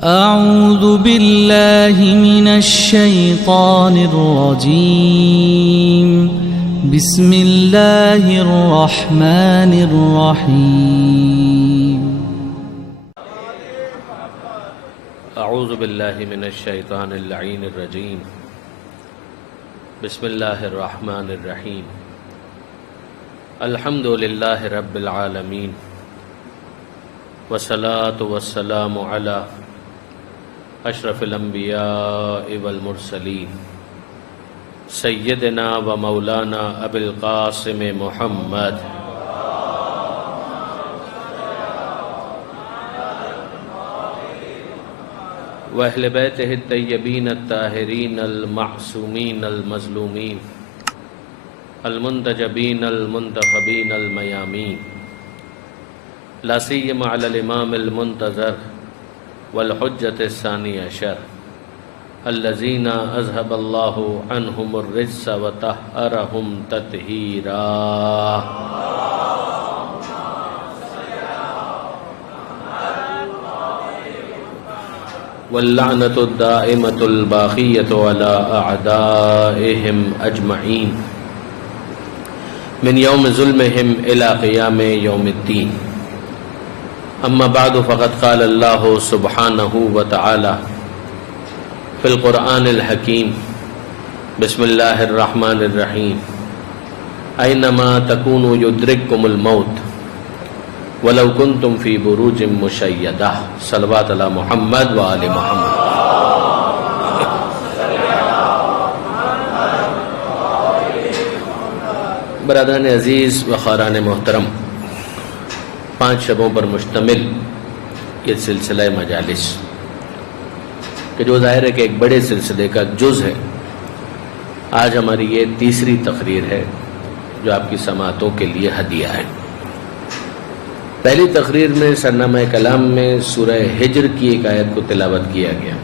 أعوذ بالله من الشيطان الرجيم بسم الله الرحمن الرحيم اعوذ باللہ من الشیطان اللعین الرجیم بسم اللہ الرحمن الرحیم الحمد للہ رب العالمین والصلاة والسلام علی اشرف الانبیاء والمرسلین سیدنا و مولانا ابی القاسم محمد وأہل بیتہ الطیبین الطاہرین المعصومین المظلومین المنتجبین المنتخبین المیامین لا سیما علی الامام المنتظر والحجة الثانی عشر الذین اذهب اللہ عنہم الرجس وطہرہم تطہیرا واللعنة الدائمة الباقية على أعدائهم أجمعين من يوم ظلمهم إلى قيام يوم الدين أما بعد فقد قال الله سبحانه وتعالى في القرآن الحكيم بسم الله الرحمن الرحيم أينما تكونوا يدرككم الموت وَلَوْ كُنْتُمْ فِي بُرُوجٍ مُشَيَّدَةٍ صلوات علی محمد و آل محمد۔ برادران عزیز و خاران محترم، 5 شبوں پر مشتمل یہ سلسلہ مجالس کہ جو ظاہر ہے کہ ایک بڑے سلسلے کا جز ہے، آج ہماری یہ تیسری تقریر ہے جو آپ کی سماعتوں کے لیے ہدیہ ہے۔ پہلی تقریر میں سرنامہ کلام میں سورہ ہجر کی ایک آیت کو تلاوت کیا گیا،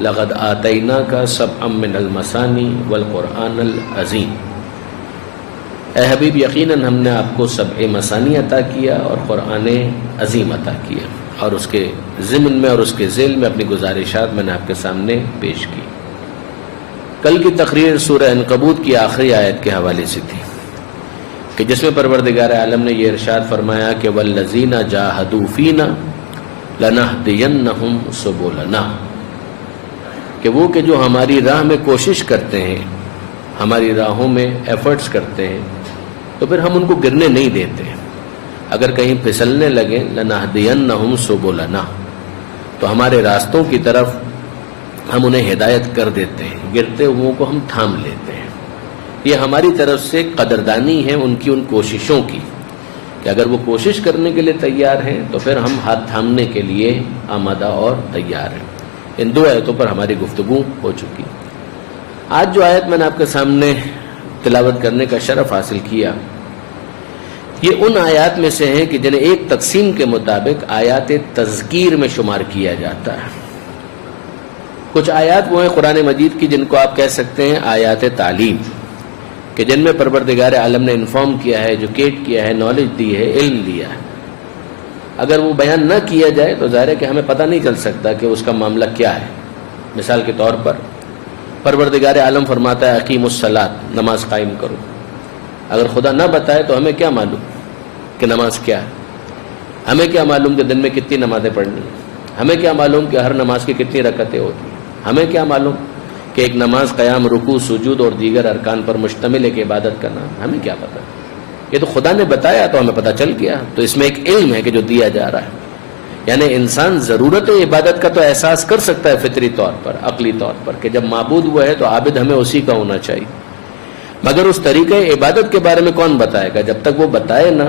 لقد آتیناک سبعا من المثانی والقرآن العظیم۔ اے حبیب، یقیناً ہم نے آپ کو سبع مثانی عطا کیا اور قرآن عظیم عطا کیا، اور اس کے ضمن میں اور اس کے ذیل میں اپنی گزارشات میں نے آپ کے سامنے پیش کی۔ کل کی تقریر سورہ عنکبوت کی آخری آیت کے حوالے سے تھی کہ جس میں پروردگار عالم نے یہ ارشاد فرمایا کہ والذین جاہدوا فینا لنہدینہم سبلنا، کہ وہ کہ جو ہماری راہ میں کوشش کرتے ہیں، ہماری راہوں میں ایفرٹس کرتے ہیں، تو پھر ہم ان کو گرنے نہیں دیتے۔ اگر کہیں پھسلنے لگیں لنہدینہم سبلنا، تو ہمارے راستوں کی طرف ہم انہیں ہدایت کر دیتے ہیں، گرتے ہوئوں کو ہم تھام لیتے ہیں۔ یہ ہماری طرف سے قدردانی ہے ان کی ان کوششوں کی، کہ اگر وہ کوشش کرنے کے لیے تیار ہیں تو پھر ہم ہاتھ تھامنے کے لیے آمادہ اور تیار ہیں۔ ان 2 آیتوں پر ہماری گفتگو ہو چکی۔ آج جو آیت میں نے آپ کے سامنے تلاوت کرنے کا شرف حاصل کیا، یہ ان آیات میں سے ہیں کہ جنہیں ایک تقسیم کے مطابق آیات تذکیر میں شمار کیا جاتا ہے۔ کچھ آیات وہ ہیں قرآن مجید کی جن کو آپ کہہ سکتے ہیں آیات تعلیم، کہ جن میں پروردگار عالم نے انفارم کیا ہے، ایجوکیٹ کیا ہے، نالج دی ہے، علم دیا ہے۔ اگر وہ بیان نہ کیا جائے تو ظاہر ہے کہ ہمیں پتہ نہیں چل سکتا کہ اس کا معاملہ کیا ہے۔ مثال کے طور پر پروردگار عالم فرماتا ہے اقیموا الصلاۃ، نماز قائم کرو۔ اگر خدا نہ بتائے تو ہمیں کیا معلوم کہ نماز کیا ہے؟ ہمیں کیا معلوم کہ دن میں کتنی نمازیں پڑھنی ہیں؟ ہمیں کیا معلوم کہ ہر نماز کی کتنی رکعتیں ہوتی ہیں؟ ہمیں کیا معلوم کہ ایک نماز قیام، رکوع، سجود اور دیگر ارکان پر مشتمل ایک عبادت کا نام؟ ہمیں کیا پتہ؟ یہ تو خدا نے بتایا تو ہمیں پتہ چل گیا۔ تو اس میں ایک علم ہے کہ جو دیا جا رہا ہے، یعنی انسان ضرورت عبادت کا تو احساس کر سکتا ہے فطری طور پر، عقلی طور پر، کہ جب معبود وہ ہے تو عابد ہمیں اسی کا ہونا چاہیے، مگر اس طریقہ عبادت کے بارے میں کون بتائے گا؟ جب تک وہ بتائے نہ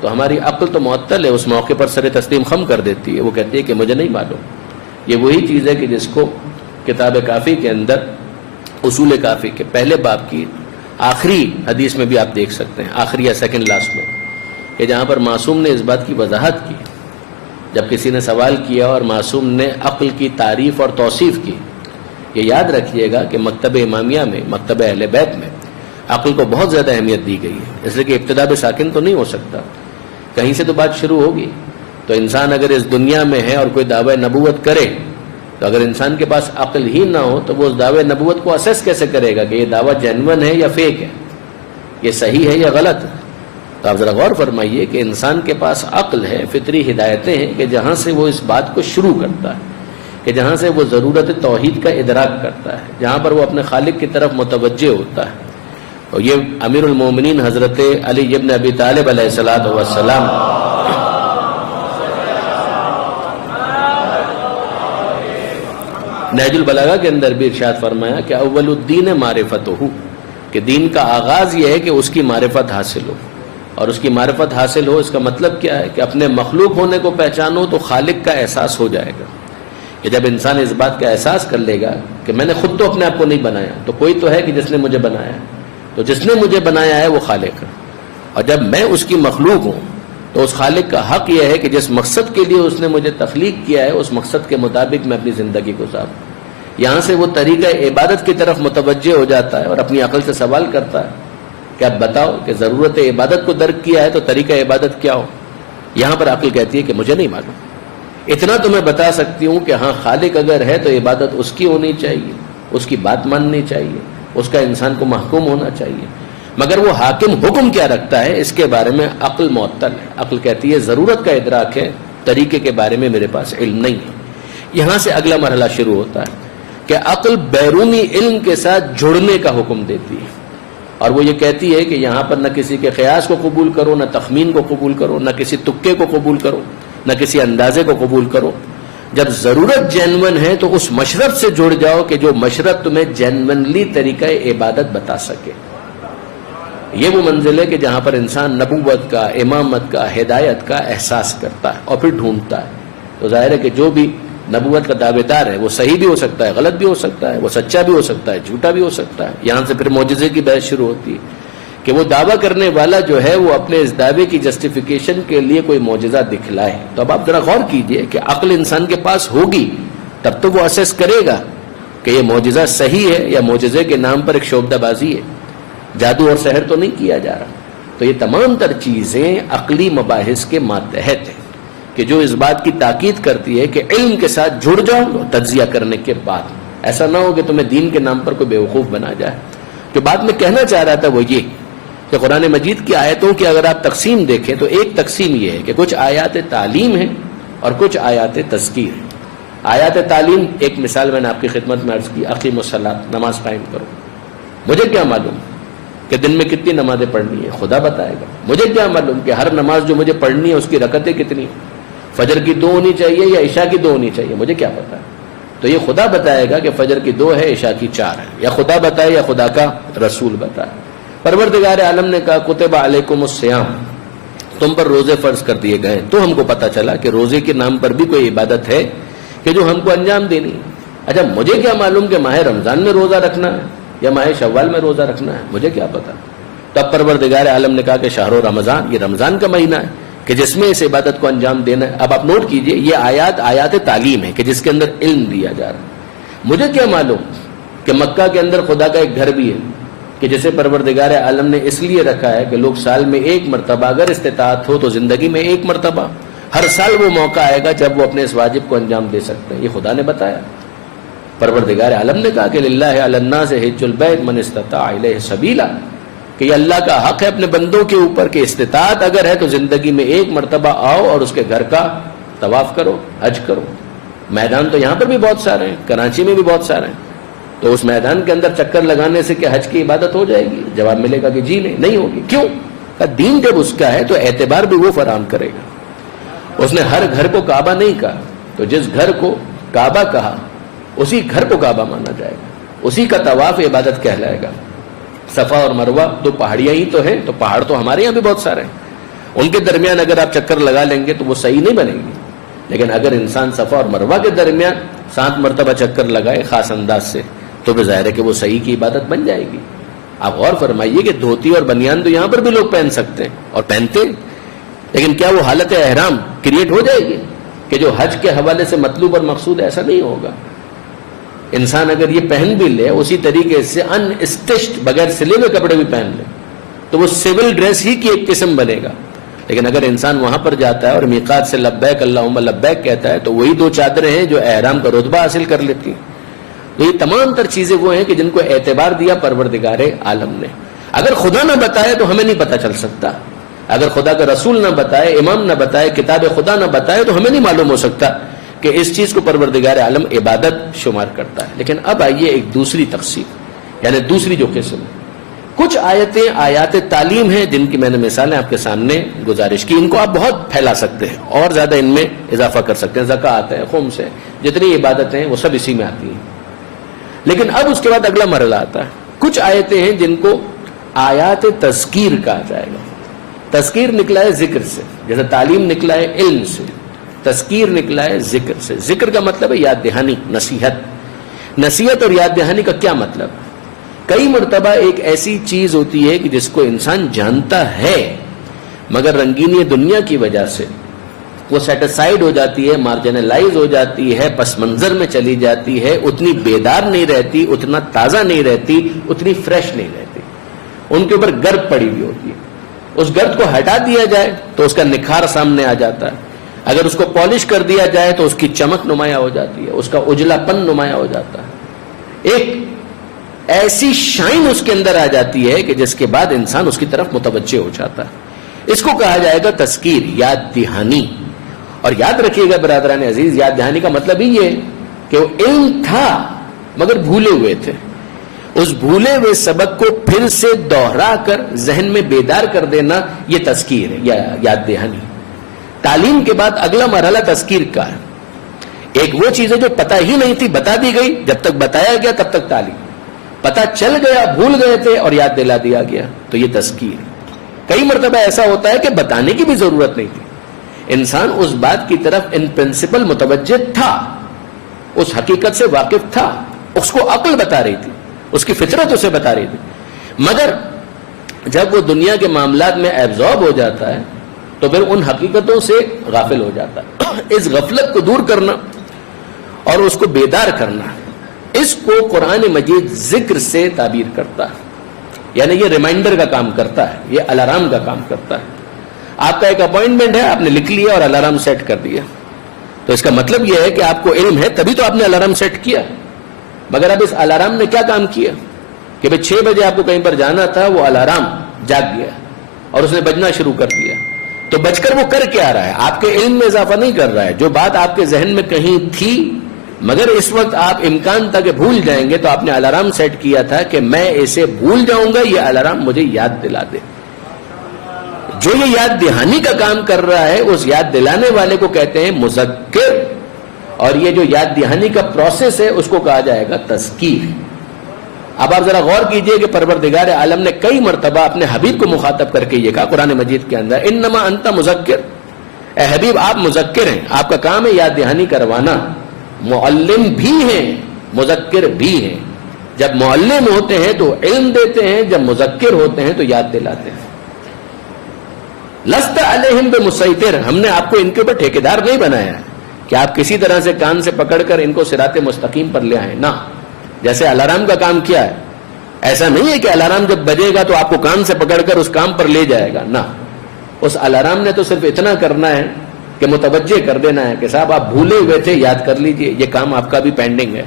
تو ہماری عقل تو معطل ہے، اس موقع پر سر تسلیم خم کر دیتی ہے، وہ کہتی ہے کہ مجھے نہیں معلوم۔ یہ وہی چیز ہے کہ جس کو کتاب کافی کے اندر اصول کافی کے پہلے باب کی آخری حدیث میں بھی آپ دیکھ سکتے ہیں، آخری یا سیکنڈ لاسٹ میں، کہ جہاں پر معصوم نے اس بات کی وضاحت کی، جب کسی نے سوال کیا اور معصوم نے عقل کی تعریف اور توصیف کی۔ یہ یاد رکھیے گا کہ مکتب امامیہ میں، مکتب اہل بیت میں عقل کو بہت زیادہ اہمیت دی گئی ہے، اس لیے کہ ابتدا بساکن تو نہیں ہو سکتا، کہیں سے تو بات شروع ہوگی۔ تو انسان اگر اس دنیا میں ہے اور کوئی دعوی نبوت کرے تو اگر انسان کے پاس عقل ہی نہ ہو تو وہ اس دعوی نبوت کو اسیس کیسے کرے گا کہ یہ دعویٰ جینون ہے یا فیک ہے، یہ صحیح ہے یا غلط ہے؟ تو آپ ذرا غور فرمائیے کہ انسان کے پاس عقل ہے، فطری ہدایتیں ہیں کہ جہاں سے وہ اس بات کو شروع کرتا ہے، کہ جہاں سے وہ ضرورت توحید کا ادراک کرتا ہے، جہاں پر وہ اپنے خالق کی طرف متوجہ ہوتا ہے. اور یہ امیر المومنین حضرت علی ابن ابی طالب علیہ الصلوۃ والسلام نہج البلاغہ کے اندر بھی ارشاد فرمایا کہ اول الدین معرفتہ، کہ دین کا آغاز یہ ہے کہ اس کی معرفت حاصل ہو. اور اس کی معرفت حاصل ہو اس کا مطلب کیا ہے کہ اپنے مخلوق ہونے کو پہچانو تو خالق کا احساس ہو جائے گا. کہ جب انسان اس بات کا احساس کر لے گا کہ میں نے خود تو اپنے آپ کو نہیں بنایا، تو کوئی تو ہے کہ جس نے مجھے بنایا ہے، تو جس نے مجھے بنایا ہے وہ خالق ہے. اور جب میں اس کی مخلوق ہوں تو اس خالق کا حق یہ ہے کہ جس مقصد کے لیے اس نے مجھے تخلیق کیا ہے اس مقصد کے مطابق میں اپنی زندگی گزاروں. یہاں سے وہ طریقہ عبادت کی طرف متوجہ ہو جاتا ہے اور اپنی عقل سے سوال کرتا ہے کہ اب بتاؤ کہ ضرورت عبادت کو درک کیا ہے تو طریقہ عبادت کیا ہو. یہاں پر عقل کہتی ہے کہ مجھے نہیں معلوم، اتنا تو میں بتا سکتی ہوں کہ ہاں خالق اگر ہے تو عبادت اس کی ہونی چاہیے، اس کی بات ماننی چاہیے، اس کا انسان کو محکوم ہونا چاہیے. مگر وہ حاکم حکم کیا رکھتا ہے اس کے بارے میں عقل معطل ہے. عقل کہتی ہے ضرورت کا ادراک ہے، طریقے کے بارے میں میرے پاس علم نہیں ہے. یہاں سے اگلا مرحلہ شروع ہوتا ہے کہ عقل بیرونی علم کے ساتھ جڑنے کا حکم دیتی ہے. اور وہ یہ کہتی ہے کہ یہاں پر نہ کسی کے قیاس کو قبول کرو، نہ تخمین کو قبول کرو، نہ کسی تکے کو قبول کرو، نہ کسی اندازے کو قبول کرو. جب ضرورت جینون ہے تو اس مشرب سے جڑ جاؤ کہ جو مشرب تمہیں جینونلی طریقہ عبادت بتا سکے. یہ وہ منزل ہے کہ جہاں پر انسان نبوت کا، امامت کا، ہدایت کا احساس کرتا ہے اور پھر ڈھونڈتا ہے. تو ظاہر ہے کہ جو بھی نبوت کا دعوے دار ہے وہ صحیح بھی ہو سکتا ہے، غلط بھی ہو سکتا ہے، وہ سچا بھی ہو سکتا ہے، جھوٹا بھی ہو سکتا ہے. یہاں سے پھر معجزے کی بحث شروع ہوتی ہے کہ وہ دعویٰ کرنے والا جو ہے وہ اپنے اس دعوے کی جسٹیفیکیشن کے لیے کوئی معجزہ دکھلائے. تو اب آپ ذرا غور کیجئے کہ عقل انسان کے پاس ہوگی تب تو وہ اسیس کرے گا کہ یہ معجزہ صحیح ہے یا معجزے کے نام پر ایک شعبدہ بازی ہے، جادو اور سحر تو نہیں کیا جا رہا. تو یہ تمام تر چیزیں عقلی مباحث کے ماتحت ہیں کہ جو اس بات کی تاکید کرتی ہے کہ علم کے ساتھ جڑ جاؤ تجزیہ کرنے کے بعد. ایسا نہ ہو کہ تمہیں دین کے نام پر کوئی بیوقوف بنا جائے. جو بات میں کہنا چاہ رہا تھا وہ یہ کہ قرآن مجید کی آیتوں کی اگر آپ تقسیم دیکھیں تو ایک تقسیم یہ ہے کہ کچھ آیات تعلیم ہیں اور کچھ آیات تذکیر ہیں. آیات تعلیم، ایک مثال میں نے آپ کی خدمت میں عرض کی، اقیم الصلاۃ، نماز قائم کرو. مجھے کیا معلوم کہ دن میں کتنی نمازیں پڑھنی ہے؟ خدا بتائے گا. مجھے کیا معلوم کہ ہر نماز جو مجھے پڑھنی ہے اس کی رکعتیں کتنی ہیں؟ فجر کی 2 ہونی چاہیے یا عشاء کی 2 ہونی چاہیے؟ مجھے کیا پتا ہے؟ تو یہ خدا بتائے گا کہ فجر کی 2 ہے، عشاء کی 4 ہے. یا خدا بتائے یا خدا کا رسول بتائے. پروردگار عالم نے کہا کتب علیکم الصیام، تم پر روزے فرض کر دیے گئے. تو ہم کو پتا چلا کہ روزے کے نام پر بھی کوئی عبادت ہے کہ جو ہم کو انجام دینی ہے. اچھا مجھے کیا معلوم کہ ماہ رمضان میں روزہ رکھنا ہے یا ماہ شوال میں روزہ رکھنا ہے؟ مجھے کیا پتا. تب پروردگار عالم نے کہا کہ شہر رمضان، یہ رمضان کا مہینہ ہے کہ جس میں اس عبادت کو انجام دینا ہے. اب آپ نوٹ کیجئے یہ آیات تعلیم ہے کہ جس کے اندر علم دیا جا رہا ہے. مجھے کیا معلوم کہ مکہ کے اندر خدا کا ایک گھر بھی ہے کہ جسے پروردگار عالم نے اس لیے رکھا ہے کہ لوگ سال میں ایک مرتبہ اگر استطاعت ہو تو زندگی میں ایک مرتبہ ہر سال وہ موقع آئے گا جب وہ اپنے اس واجب کو انجام دے سکتے ہیں. یہ خدا نے بتایا. پروردگار عالم نے کہا کہ للہ علی الناس حج البیت من استطاع الیہ سبیلا، کہ یہ اللہ کا حق ہے اپنے بندوں کے اوپر کہ استطاعت اگر ہے تو زندگی میں ایک مرتبہ آؤ اور اس کے گھر کا طواف کرو، حج کرو. میدان تو یہاں پر بھی بہت سارے ہیں، کراچی میں بھی بہت سارے ہیں. تو اس میدان کے اندر چکر لگانے سے کہ حج کی عبادت ہو جائے گی؟ جواب ملے گا کہ جی نہیں ہوگی. کیوں؟ کہ دین جب اس کا ہے تو اعتبار بھی وہ فراہم کرے گا. اس نے ہر گھر کو کعبہ نہیں کہا، تو جس گھر کو کعبہ کہا اسی گھر کو کعبہ مانا جائے گا، اسی کا طواف عبادت کہلائے گا. صفا اور مروہ 2 پہاڑیاں ہی تو ہیں، تو پہاڑ تو ہمارے یہاں بھی بہت سارے ہیں. ان کے درمیان اگر آپ چکر لگا لیں گے تو وہ صحیح نہیں بنے گی. لیکن اگر انسان صفا اور مروہ کے درمیان 7 مرتبہ چکر لگائے خاص انداز سے تو بھی ظاہر ہے کہ وہ صحیح کی عبادت بن جائے گی. آپ غور فرمائیے کہ دھوتی اور بنیان تو یہاں پر بھی لوگ پہن سکتے ہیں اور پہنتے، لیکن کیا وہ حالت احرام کریٹ ہو جائے گی کہ جو حج کے حوالے سے مطلوب اور مقصود؟ ایسا نہیں ہوگا. انسان اگر یہ پہن بھی لے اسی طریقے سے ان اسٹچڈ بغیر سلے ہوئے کپڑے بھی پہن لے تو وہ سول ڈریس ہی کی ایک قسم بنے گا. لیکن اگر انسان وہاں پر جاتا ہے اور میقات سے لبیک اللہم لبیک کہتا ہے تو وہی 2 چادریں ہیں جو احرام کا رتبہ حاصل کر لیتی ہیں. تو یہ تمام تر چیزیں وہ ہیں کہ جن کو اعتبار دیا پروردگار عالم نے. اگر خدا نہ بتائے تو ہمیں نہیں پتہ چل سکتا. اگر خدا کا رسول نہ بتائے، امام نہ بتائے، کتاب خدا نہ بتائے تو ہمیں نہیں معلوم ہو سکتا کہ اس چیز کو پروردگار عالم عبادت شمار کرتا ہے. لیکن اب آئیے ایک دوسری تقسیم، یعنی دوسری جو قسم. کچھ آیتیں آیات تعلیم ہیں جن کی میں نے مثالیں آپ کے سامنے گزارش کی. ان کو آپ بہت پھیلا سکتے ہیں اور زیادہ ان میں اضافہ کر سکتے ہیں. زکوٰۃ ہے، خمس ہے، جتنی عبادتیں ہیں وہ سب اسی میں آتی ہیں. لیکن اب اس کے بعد اگلا مرحلہ آتا ہے. کچھ آیتیں ہیں جن کو آیات تذکیر کہا جائے گا. تذکیر نکلا ہے ذکر سے، جیسے تعلیم نکلا ہے علم سے، تذکیر نکلا ہے ذکر سے. ذکر کا مطلب ہے یاد دہانی، نصیحت. نصیحت اور یاد دہانی کا کیا مطلب؟ کئی مرتبہ ایک ایسی چیز ہوتی ہے کہ جس کو انسان جانتا ہے مگر رنگینی دنیا کی وجہ سے وہ سیٹسفائیڈ ہو جاتی ہے، مارجنلائز ہو جاتی ہے، پس منظر میں چلی جاتی ہے، اتنی بیدار نہیں رہتی، اتنا تازہ نہیں رہتی، اتنی فریش نہیں رہتی. ان کے اوپر گرد پڑی ہوئی ہوتی ہے. اس گرد کو ہٹا دیا جائے تو اس کا نکھار سامنے آ جاتا ہے. اگر اس کو پالش کر دیا جائے تو اس کی چمک نمایاں ہو جاتی ہے، اس کا اجلا پن نمایاں ہو جاتا ہے. ایک ایسی شائن اس کے اندر آ جاتی ہے کہ جس کے بعد انسان اس کی طرف متوجہ ہو جاتا ہے. اس کو کہا جائے گا تذکیر، یاد دہانی. اور یاد رکھیے گا برادران عزیز، یاد دہانی کا مطلب ہی یہ کہ وہ علم تھا مگر بھولے ہوئے تھے. اس بھولے ہوئے سبق کو پھر سے دوہرا کر ذہن میں بیدار کر دینا، یہ تذکیر ہے یا یاد دہانی. تعلیم کے بعد اگلا مرحلہ تذکیر کا ہے. ایک وہ چیز ہے جو پتہ ہی نہیں تھی، بتا دی گئی. جب تک بتایا گیا تب تک تعلیم. پتہ چل گیا، بھول گئے تھے اور یاد دلا دیا گیا، تو یہ تذکیر. کئی مرتبہ ایسا ہوتا ہے کہ بتانے کی بھی ضرورت نہیں تھی. انسان اس بات کی طرف ان پرنسپل متوجہ تھا، اس حقیقت سے واقف تھا، اس کو عقل بتا رہی تھی، اس کی فطرت اسے بتا رہی تھی. مگر جب وہ دنیا کے معاملات میں ایبزارب ہو جاتا ہے تو پھر ان حقیقتوں سے غافل ہو جاتا ہے. اس غفلت کو دور کرنا اور اس کو بیدار کرنا، اس کو قرآن مجید ذکر سے تعبیر کرتا ہے. یعنی یہ ریمائنڈر کا کام کرتا ہے، یہ الارم کا کام کرتا ہے. آپ کا ایک اپوائنٹمنٹ ہے، آپ نے لکھ لیا اور الارم سیٹ کر دیا، تو اس کا مطلب یہ ہے کہ آپ کو علم ہے، تبھی تو آپ نے الارم سیٹ کیا. مگر اب اس الارم نے کیا کام کیا کہ بھئی 6 بجے آپ کو کہیں پر جانا تھا، وہ الارم جاگ گیا اور اس نے بجنا شروع کر دیا. تو بج کر وہ کر کے آ رہا ہے، آپ کے علم میں اضافہ نہیں کر رہا ہے. جو بات آپ کے ذہن میں کہیں تھی مگر اس وقت آپ امکان تھا کہ بھول جائیں گے، تو آپ نے الارم سیٹ کیا تھا کہ میں اسے بھول جاؤں گا، یہ الارم مجھے یاد دلا دے. جو یہ یاد دہانی کا کام کر رہا ہے اس یاد دلانے والے کو کہتے ہیں مذکر، اور یہ جو یاد دہانی کا پروسیس ہے اس کو کہا جائے گا تذکیر. اب آپ ذرا غور کیجئے کہ پروردگار عالم نے کئی مرتبہ اپنے حبیب کو مخاطب کر کے یہ کہا قرآن مجید کے اندر، انما انت مذکر، اے حبیب آپ مذکر ہیں، آپ کا کام ہے یاد دہانی کروانا. معلم بھی ہیں، مذکر بھی ہیں. جب معلم ہوتے ہیں تو علم دیتے ہیں، جب مذکر ہوتے ہیں تو یاد دلاتے ہیں. لست علیہم بمسیطر، ہم نے آپ کو ان کے اوپر ٹھیکیدار نہیں بنایا ہے کہ آپ کسی طرح سے کان سے پکڑ کر ان کو صراط مستقیم پر لے آئیں. نہ، جیسے الارم کا کام کیا ہے، ایسا نہیں ہے کہ الارم جب بجے گا تو آپ کو کان سے پکڑ کر اس کام پر لے جائے گا. نہ، اس الارم نے تو صرف اتنا کرنا ہے کہ متوجہ کر دینا ہے کہ صاحب آپ بھولے ہوئے تھے، یاد کر لیجئے، یہ کام آپ کا بھی پینڈنگ ہے.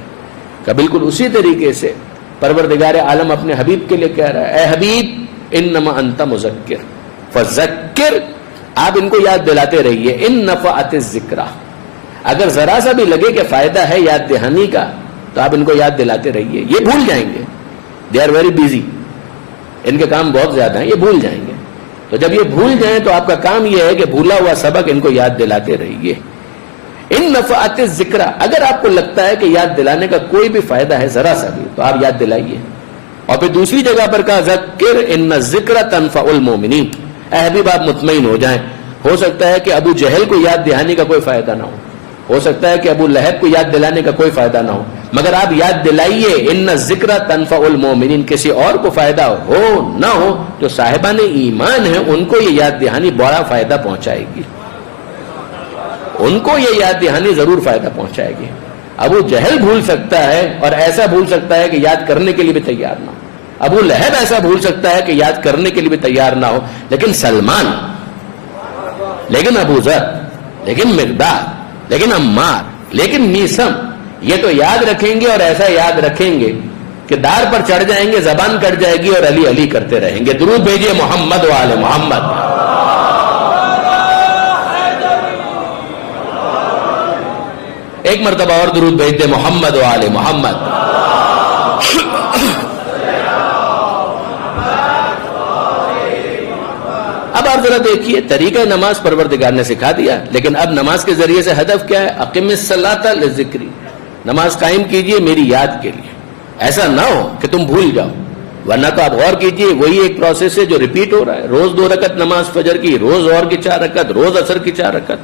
کہ بالکل اسی طریقے سے پروردگار عالم اپنے حبیب کے لیے کہہ رہا ہے، اے حبیب انما انت مذکر فذکر، آپ ان کو یاد دلاتے رہیے. ان نفعت الذکرہ، اگر ذرا سا بھی لگے کہ فائدہ ہے یاد دہانی کا تو آپ ان کو یاد دلاتے رہیے. یہ بھول جائیں گے، دے آر ویری بیزی، ان کے کام بہت زیادہ ہیں، یہ بھول جائیں گے. تو جب یہ بھول جائیں تو آپ کا کام یہ ہے کہ بھولا ہوا سبق ان کو یاد دلاتے رہیے. ان نفعت الذکرہ، اگر آپ کو لگتا ہے کہ یاد دلانے کا کوئی بھی فائدہ ہے ذرا سا بھی تو آپ یاد دلائیے. اور پھر دوسری جگہ پر کہا ذکر ان الذکر تنفع المؤمنین، اے حبیب آپ مطمئن ہو جائیں. ہو سکتا ہے کہ ابو جہل کو یاد دہانی کا کوئی فائدہ نہ ہو سکتا ہے کہ ابو لہب کو یاد دلانے کا کوئی فائدہ نہ ہو، مگر آپ یاد دلائیے ان الذکر تنفع المؤمنین. کسی اور کو فائدہ ہو نہ ہو، جو صاحبان ایمان ہیں ان کو یہ یاد دہانی بڑا فائدہ پہنچائے گی، ان کو یہ یاد دہانی ضرور فائدہ پہنچائے گی. ابو جہل بھول سکتا ہے اور ایسا بھول سکتا ہے کہ یاد کرنے کے لیے بھی تیار نہ ہو. ابو لہب ایسا بھول سکتا ہے کہ یاد کرنے کے لیے بھی تیار نہ ہو، لیکن سلمان لیکن ابو ذر، لیکن مقداد، لیکن عمار، لیکن میثم، یہ تو یاد رکھیں گے اور ایسا یاد رکھیں گے کہ دار پر چڑھ جائیں گے، زبان کٹ جائے گی اور علی علی کرتے رہیں گے. درود بھیجیے محمد و آل محمد. ایک مرتبہ اور درود بھیج دے محمد و آل محمد. اب آپ ذرا دیکھیے، طریقہ نماز پروردگار نے سکھا دیا، لیکن اب نماز کے ذریعے سے ہدف کیا ہے؟ اقم الصلاۃ لذکری، نماز قائم کیجئے میری یاد کے لیے. ایسا نہ ہو کہ تم بھول جاؤ، ورنہ تو آپ غور کیجئے وہی ایک پروسیس ہے جو ریپیٹ ہو رہا ہے. روز 2 رکعت نماز فجر کی، روز ظہر کی 4 رکعت، روز عصر کی 4 رکعت.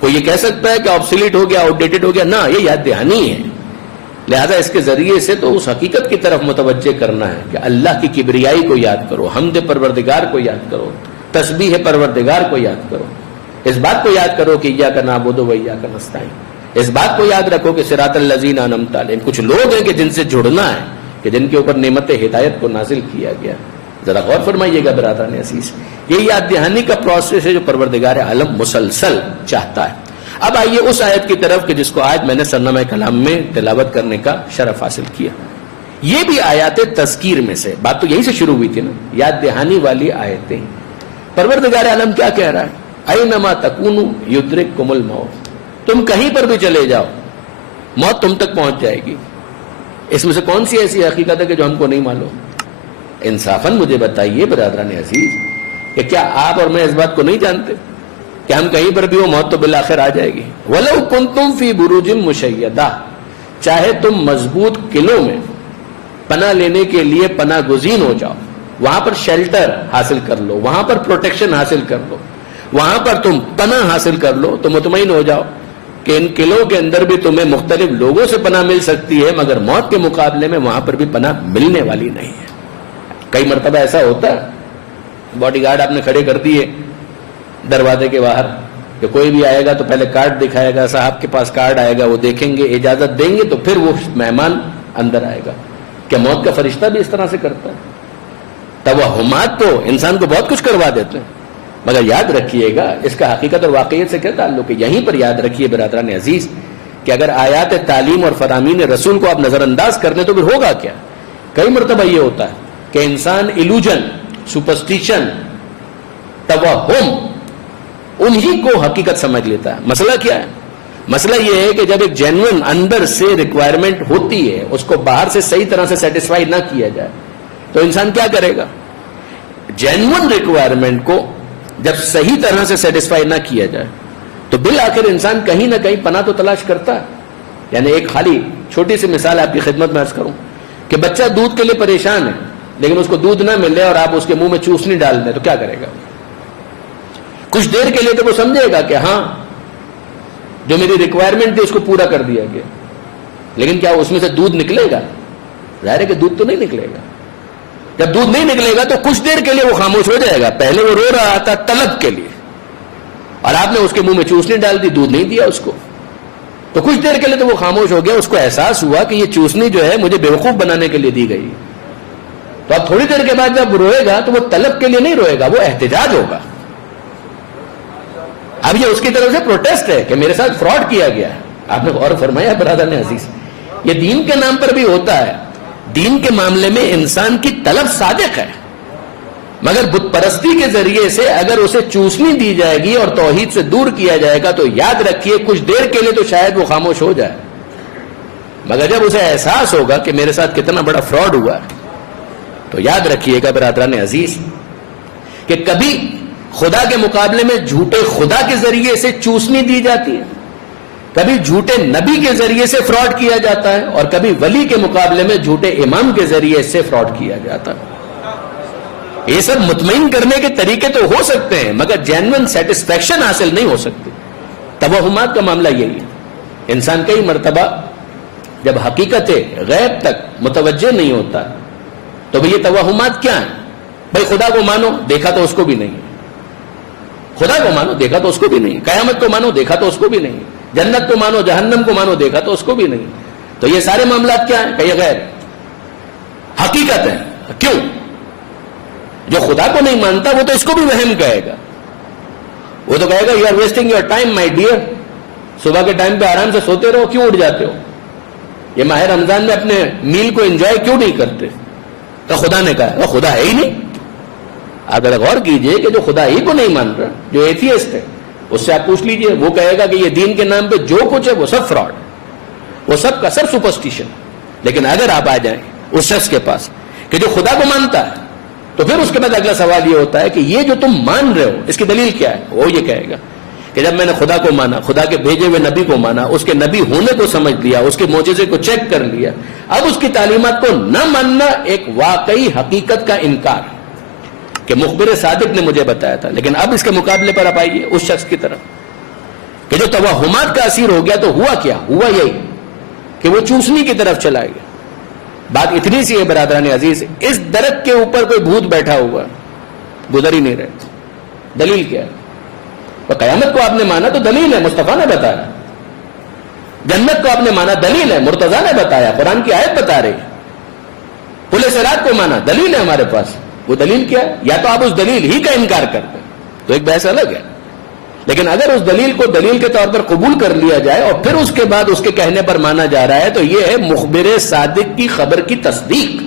کوئی یہ کہہ سکتا ہے کہ آبسلیٹ ہو گیا، آؤٹ ڈیٹڈ ہو گیا؟ نہ، یہ یاد دہانی ہے. لہذا اس کے ذریعے سے تو اس حقیقت کی طرف متوجہ کرنا ہے کہ اللہ کی کبریائی کو یاد کرو، حمد پروردگار کو یاد کرو، تسبیح پروردگار کو یاد کرو. اس بات کو یاد کرو کہ ایاک نعبد و ایاک نستعین. اس بات کو یاد رکھو کہ صراط الذین انعمت علیہم. کچھ لوگ ہیں کہ جن سے جڑنا ہے، کہ جن کے اوپر نعمت ہدایت کو نازل کیا گیا. ذرا غور فرمائیے گا برادران عزیز، یہ یاد دہانی کا پروسیس ہے جو پروردگار عالم مسلسل چاہتا ہے. اب آئیے اس آیت کی طرف کہ جس کو آج میں نے سرنامہ کلام میں تلاوت کرنے کا شرف حاصل کیا. یہ بھی آیات تذکیر میں سے، بات تو یہی سے شروع ہوئی تھی نا، یاد دہانی والی آیتیں. پروردگار عالم کیا کہہ رہا ہے؟ اینما تکونوا یدرککم الموت. تم کہیں پر بھی چلے جاؤ، موت تم تک پہنچ جائے گی. اس میں سے کون سی ایسی حقیقت ہے کہ جو ہم کو نہیں معلوم؟ انصافاً مجھے بتائیے برادران عزیز کہ کیا آپ اور میں اس بات کو نہیں جانتے کہ ہم کہیں پر بھی ہو موت تو بالآخر آ جائے گی. وَلَوْ كُنْتُمْ فِي بُرُوجٍ مُشَيَّدَةٍ، چاہے تم مضبوط قلعوں میں پناہ لینے کے لیے پناہ گزین ہو جاؤ، وہاں پر شیلٹر حاصل کر لو، وہاں پر پروٹیکشن حاصل کر لو، وہاں پر تم پناہ حاصل کر لو، تو مطمئن ہو جاؤ کہ ان قلعوں کے اندر بھی تمہیں مختلف لوگوں سے پناہ مل سکتی ہے، مگر موت کے مقابلے میں وہاں پر بھی پناہ ملنے والی نہیں ہے. کئی مرتبہ ایسا ہوتا ہے، باڈی گارڈ آپ نے کھڑے کر دیے دروازے کے باہر کہ کوئی بھی آئے گا تو پہلے کارڈ دکھائے گا، صاحب کے پاس کارڈ آئے گا، وہ دیکھیں گے، اجازت دیں گے تو پھر وہ مہمان اندر آئے گا. کیا موت کا فرشتہ بھی اس طرح سے کرتا ہے؟ توہمات تو انسان کو بہت کچھ کروا دیتے ہیں، مگر یاد رکھیے گا اس کا حقیقت اور واقعیت سے کیا تعلق ہے. یہیں پر یاد رکھیے برادران عزیز کہ اگر آیات تعلیم اور فرامین رسول کو آپ نظر انداز کر دیں تو پھر ہوگا کیا؟ کئی مرتبہ یہ ہوتا ہے کہ انسان ایلوژن، سپرسٹیشن، توہم، انہی کو حقیقت سمجھ لیتا ہے. مسئلہ کیا ہے؟ مسئلہ یہ ہے کہ جب ایک جینوئن اندر سے ریکوائرمنٹ ہوتی ہے، اس کو باہر سے صحیح طرح سے سیٹسفائی نہ کیا جائے تو انسان کیا کرے گا؟ جینوئن ریکوائرمنٹ کو جب صحیح طرح سے سیٹسفائی نہ کیا جائے تو بالآخر انسان کہیں نہ کہیں پناہ تو تلاش کرتا ہے. یعنی ایک خالی چھوٹی سی مثال آپ کی خدمت میں عرض کروں کہ بچہ دودھ کے لیے پریشان ہے، لیکن اس کو دودھ نہ ملے اور آپ اس کے منہ میں چوسنی ڈال دیں تو کیا کرے گا؟ کچھ دیر کے لیے تو وہ سمجھے گا کہ ہاں جو میری ریکوائرمنٹ تھی اس کو پورا کر دیا گیا، لیکن کیا اس میں سے دودھ نکلے گا؟ ظاہر ہے کہ دودھ تو نہیں نکلے گا. جب دودھ نہیں نکلے گا تو کچھ دیر کے لیے وہ خاموش ہو جائے گا. پہلے وہ رو رہا تھا طلب کے لیے اور آپ نے اس کے منہ میں چوسنی ڈال دی، دودھ نہیں دیا اس کو، تو کچھ دیر کے لیے تو وہ خاموش ہو گیا. اس کو احساس ہوا کہ یہ چوسنی جو ہے مجھے بیوقوف بنانے کے لیے دی گئی. تو اب تھوڑی دیر کے بعد جب روئے گا تو وہ طلب کے لیے نہیں روئے گا، وہ احتجاج ہوگا. اب یہ اس کی طرف سے پروٹیسٹ ہے کہ میرے ساتھ فراڈ کیا گیا. آپ نے غور فرمایا برادران عزیز، یہ دین کے نام پر بھی ہوتا ہے. دین کے معاملے میں انسان کی طلب صادق ہے، مگر بت پرستی کے ذریعے سے اگر اسے چوسنی دی جائے گی اور توحید سے دور کیا جائے گا تو یاد رکھیے کچھ دیر کے لیے تو شاید وہ خاموش ہو جائے، مگر جب اسے احساس ہوگا کہ میرے ساتھ کتنا بڑا فراڈ ہوا تو یاد رکھیے گا برادران عزیز کہ کبھی خدا کے مقابلے میں جھوٹے خدا کے ذریعے سے چوسنی دی جاتی ہے، کبھی جھوٹے نبی کے ذریعے سے فراڈ کیا جاتا ہے، اور کبھی ولی کے مقابلے میں جھوٹے امام کے ذریعے سے فراڈ کیا جاتا ہے. یہ سب مطمئن کرنے کے طریقے تو ہو سکتے ہیں مگر جینوئن سیٹسفیکشن حاصل نہیں ہو سکتی. توہمات کا معاملہ یہی ہے. انسان کئی مرتبہ جب حقیقت غیب تک متوجہ نہیں ہوتا تو یہ توہمات کیا ہیں؟ بھائی خدا کو مانو، دیکھا تو اس کو بھی نہیں. خدا کو مانو، دیکھا تو اس کو بھی نہیں. قیامت کو مانو، دیکھا تو اس کو بھی نہیں. جنت کو مانو، جہنم کو مانو، دیکھا تو اس کو بھی نہیں. تو یہ سارے معاملات کیا ہیں؟ کہ یہ غیر حقیقت ہے. کیوں؟ جو خدا کو نہیں مانتا وہ تو اس کو بھی وہم کہے گا. وہ تو کہے گا you are wasting your time my dear, صبح کے ٹائم پہ آرام سے سوتے رہو, کیوں اٹھ جاتے ہو؟ یہ ماہ رمضان میں اپنے میل کو انجوائے کیوں نہیں کرتے؟ تو خدا نے کہا خدا ہے ہی نہیں. آپ ذرا غور کیجئے کہ جو خدا ہی کو نہیں مان رہا, جو ایتھیسٹ ہے, اس سے آپ پوچھ لیجئے, وہ کہے گا کہ یہ دین کے نام پہ جو کچھ ہے وہ سب فراڈ, وہ سب کا سب سپرسٹیشن. لیکن اگر آپ آ جائیں اس شخص کے پاس کہ جو خدا کو مانتا ہے, تو پھر اس کے بعد اگلا سوال یہ ہوتا ہے کہ یہ جو تم مان رہے ہو اس کی دلیل کیا ہے؟ وہ یہ کہے گا کہ جب میں نے خدا کو مانا, خدا کے بھیجے ہوئے نبی کو مانا, اس کے نبی ہونے کو سمجھ لیا, اس کے معجزے کو چیک کر لیا, اب اس کی تعلیمات کو نہ ماننا ایک واقعی حقیقت کا انکار کہ مخبر صادق نے مجھے بتایا تھا. لیکن اب اس کے مقابلے پر آپ آئیے اس شخص کی طرف کہ جو توہمات کا اسیر ہو گیا, تو ہوا کیا؟ ہوا یہی کہ وہ چوسنی کی طرف چلا گیا. بات اتنی سی ہے برادران عزیز, اس درخت کے اوپر کوئی بھوت بیٹھا ہوا, گزر ہی نہیں رہے. دلیل کیا ہے؟ تو قیامت کو آپ نے مانا تو دلیل ہے, مصطفیٰ نے بتایا. جنت کو آپ نے مانا, دلیل ہے, مرتضیٰ نے بتایا, قرآن کی آیت بتا رہی. پل صراط کو مانا, دلیل ہے ہمارے پاس. وہ دلیل کیا ہے؟ یا تو آپ اس دلیل ہی کا انکار کرتے ہیں تو ایک بحث الگ ہے, لیکن اگر اس دلیل کو دلیل کے طور پر قبول کر لیا جائے اور پھر اس کے بعد اس کے کہنے پر مانا جا رہا ہے, تو یہ ہے مخبر صادق کی خبر کی تصدیق.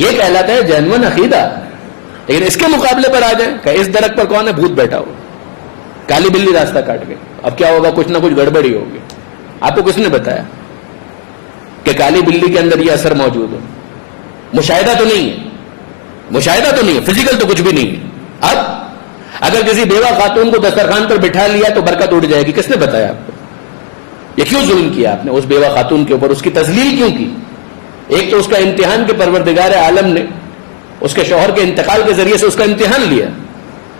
یہ کہلاتا ہے جینون عقیدہ. لیکن اس کے مقابلے پر آ جائیں کہ اس درخت پر کون ہے؟ بھوت بیٹھا ہو, کالی بلی راستہ کاٹ گئی, اب کیا ہوگا؟ کچھ نہ کچھ گڑبڑی ہوگی. آپ کو کس نے بتایا کہ کالی بلی کے اندر یہ اثر موجود ہے؟ مشاہدہ تو نہیں ہے, مشاہدہ تو نہیں ہے, فزیکل تو کچھ بھی نہیں ہے. اب اگر کسی بیوہ خاتون کو دسترخوان پر بٹھا لیا تو برکت اٹھ جائے گی, کس نے بتایا آپ کو؟ یہ کیوں ظلم کیا آپ نے اس بیوہ خاتون کے اوپر؟ اس کی تذلیل کیوں کی؟ ایک تو اس کا امتحان کے پروردگار عالم نے اس کے شوہر کے انتقال کے ذریعے سے اس کا امتحان لیا,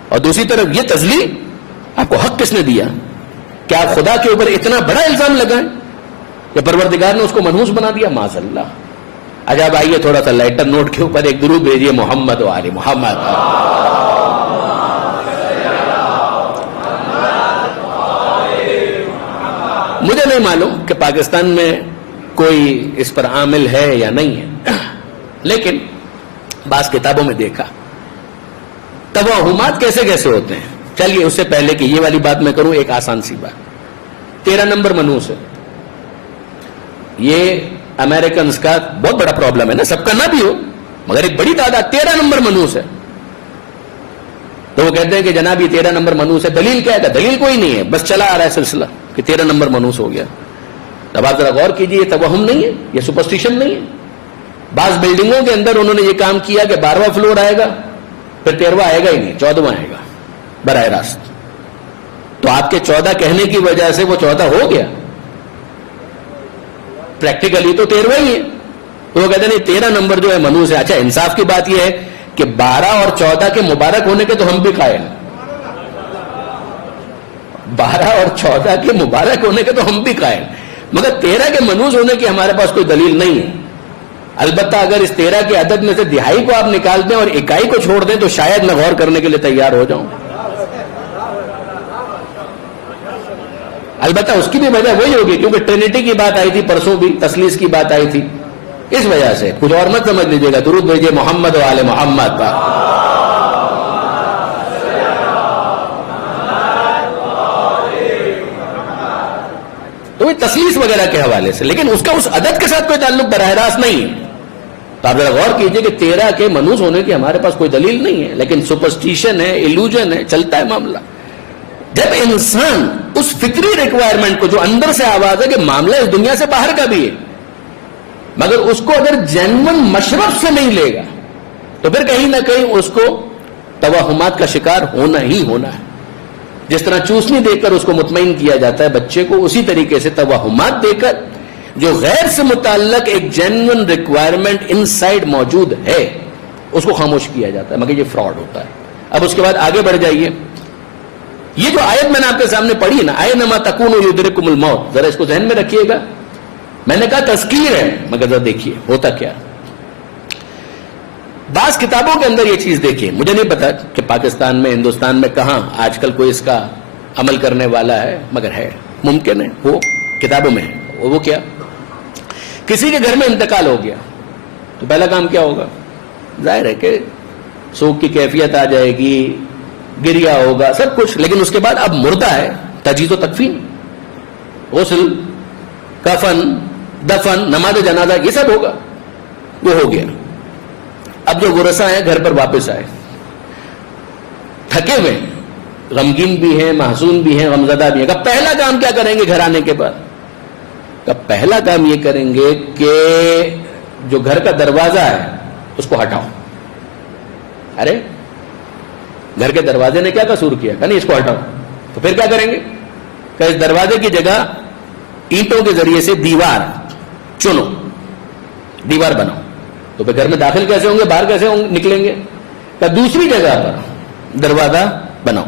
اور دوسری طرف یہ تذلیل. آپ کو حق کس نے دیا کہ آپ خدا کے اوپر اتنا بڑا الزام لگائیں کہ پروردگار نے اس کو منحوس بنا دیا؟ معاذ اللہ. اچھا اب آئیے تھوڑا سا لائٹر نوٹ کے اوپر ایک درود بھیجیے محمد و آل محمد. مجھے نہیں معلوم کہ پاکستان میں کوئی اس پر عامل ہے یا نہیں ہے, لیکن بعض کتابوں میں دیکھا توہمات کیسے کیسے ہوتے ہیں. چلیے اس سے پہلے کہ یہ والی بات میں کروں, ایک آسان سی بات. 13 نمبر منحوس ہے. یہ امریکنز کا بہت بڑا پرابلم ہے نا, سب کا نہ بھی ہو مگر ایک بڑی تعداد 13 نمبر منحوس ہے. تو وہ کہتے ہیں کہ جناب یہ 13 نمبر منحوس ہے, دلیل کیا ہے؟ دلیل کوئی نہیں ہے, بس چلا آ رہا ہے سلسلہ کہ 13 نمبر منحوس ہو گیا. اب آپ ذرا غور کیجیے, یہ توہم نہیں ہے, یہ سپرسٹیشن نہیں ہے. بعض بلڈنگوں کے اندر انہوں نے یہ کام کیا کہ 12واں فلور آئے گا, پھر 13واں آئے گا ہی نہیں, 14واں آئے گا براہ راست. تو آپ کے 14 کہنے کی وجہ سے وہ 14 ہو گیا, پریکٹیکلی تو 13واں ہی ہے. تو وہ کہتے ہیں نہیں 13 نمبر جو ہے منحوس ہے. اچھا انصاف کی بات یہ ہے کہ 12 اور 14 کے مبارک ہونے کے تو ہم بھی قائل ہیں, 12 اور 14 کے مبارک ہونے کے تو ہم بھی قائل, مگر 13 کے منحوس ہونے کی ہمارے پاس کوئی دلیل نہیں ہے. البتہ اگر اس 13 کے عدد میں سے دہائی کو آپ نکال دیں اور اکائی کو چھوڑ دیں تو شاید میں غور کرنے کے لیے تیار ہو جاؤں. البتہ اس کی بھی وجہ وہی ہوگی کیونکہ ٹرینٹی کی بات آئی تھی پرسوں بھی, تثلیث کی بات آئی تھی, اس وجہ سے. کچھ اور مت سمجھ لیجیے گا. درود بھیجیے محمد و آل محمد پر. تو تثلیث وغیرہ کے حوالے سے, لیکن اس کا اس عدد کے ساتھ کوئی تعلق براہ راست نہیں ہے. تو آپ ذرا غور کیجئے کہ 13 کے منحوس ہونے کی ہمارے پاس کوئی دلیل نہیں ہے, لیکن سپرسٹیشن ہے, ایلوژن ہے, چلتا ہے معاملہ. جب انسان اس فطری ریکوائرمنٹ کو, جو اندر سے آواز ہے کہ معاملہ اس دنیا سے باہر کا بھی ہے, مگر اس کو اگر جینون مشرف سے نہیں لے گا تو پھر کہیں نہ کہیں اس کو توہمات کا شکار ہونا ہی ہونا ہے. جس طرح چوسنی دے کر اس کو مطمئن کیا جاتا ہے بچے کو, اسی طریقے سے توہمات دے کر جو غیر سے متعلق ایک جینون ریکوائرمنٹ انسائیڈ موجود ہے اس کو خاموش کیا جاتا ہے, مگر یہ فراڈ ہوتا ہے. اب اس کے بعد آگے بڑھ جائیے. یہ جو آیت میں نے آپ کے سامنے پڑھی نا, اینما تکونوا یدرککم الموت, ذرا اس کو ذہن میں رکھیے گا. میں نے کہا تذکیر ہے, مگر ذرا دیکھیے ہوتا کیا. بعض کتابوں کے اندر یہ چیز دیکھیے, مجھے نہیں پتا کہ پاکستان میں, ہندوستان میں کہاں آج کل کوئی اس کا عمل کرنے والا ہے, مگر ہے, ممکن ہے وہ کتابوں میں ہے. وہ کیا, کسی کے گھر میں انتقال ہو گیا تو پہلا کام کیا ہوگا؟ ظاہر ہے کہ سوگ کی کیفیت آ جائے گی, گریا ہوگا سب کچھ، لیکن اس کے بعد اب مردہ ہے، تجہیز و تکفین، غسل، کفن، دفن، نماز جنازہ، یہ سب ہوگا. وہ ہو گیا. اب جو ورثہ ہیں گھر پر واپس آئے، تھکے ہوئے، غمگین بھی ہیں، محزون بھی ہیں، غمزدہ بھی ہیں. کہ پہلا کام کیا کریں گے گھر آنے کے بعد؟ کہ پہلا کام یہ کریں گے کہ جو گھر کا دروازہ ہے اس کو ہٹاؤ. ارے گھر کے دروازے نے کیا قصور کیا؟ کہ نہیں اس کو ہٹاؤ. تو پھر کیا کریں گے؟ کہ اس دروازے کی جگہ اینٹوں کے ذریعے سے دیوار چنو، دیوار بناؤ. تو پھر گھر میں داخل کیسے ہوں گے، باہر کیسے نکلیں گے؟ کہ دوسری جگہ پر دروازہ بناؤ،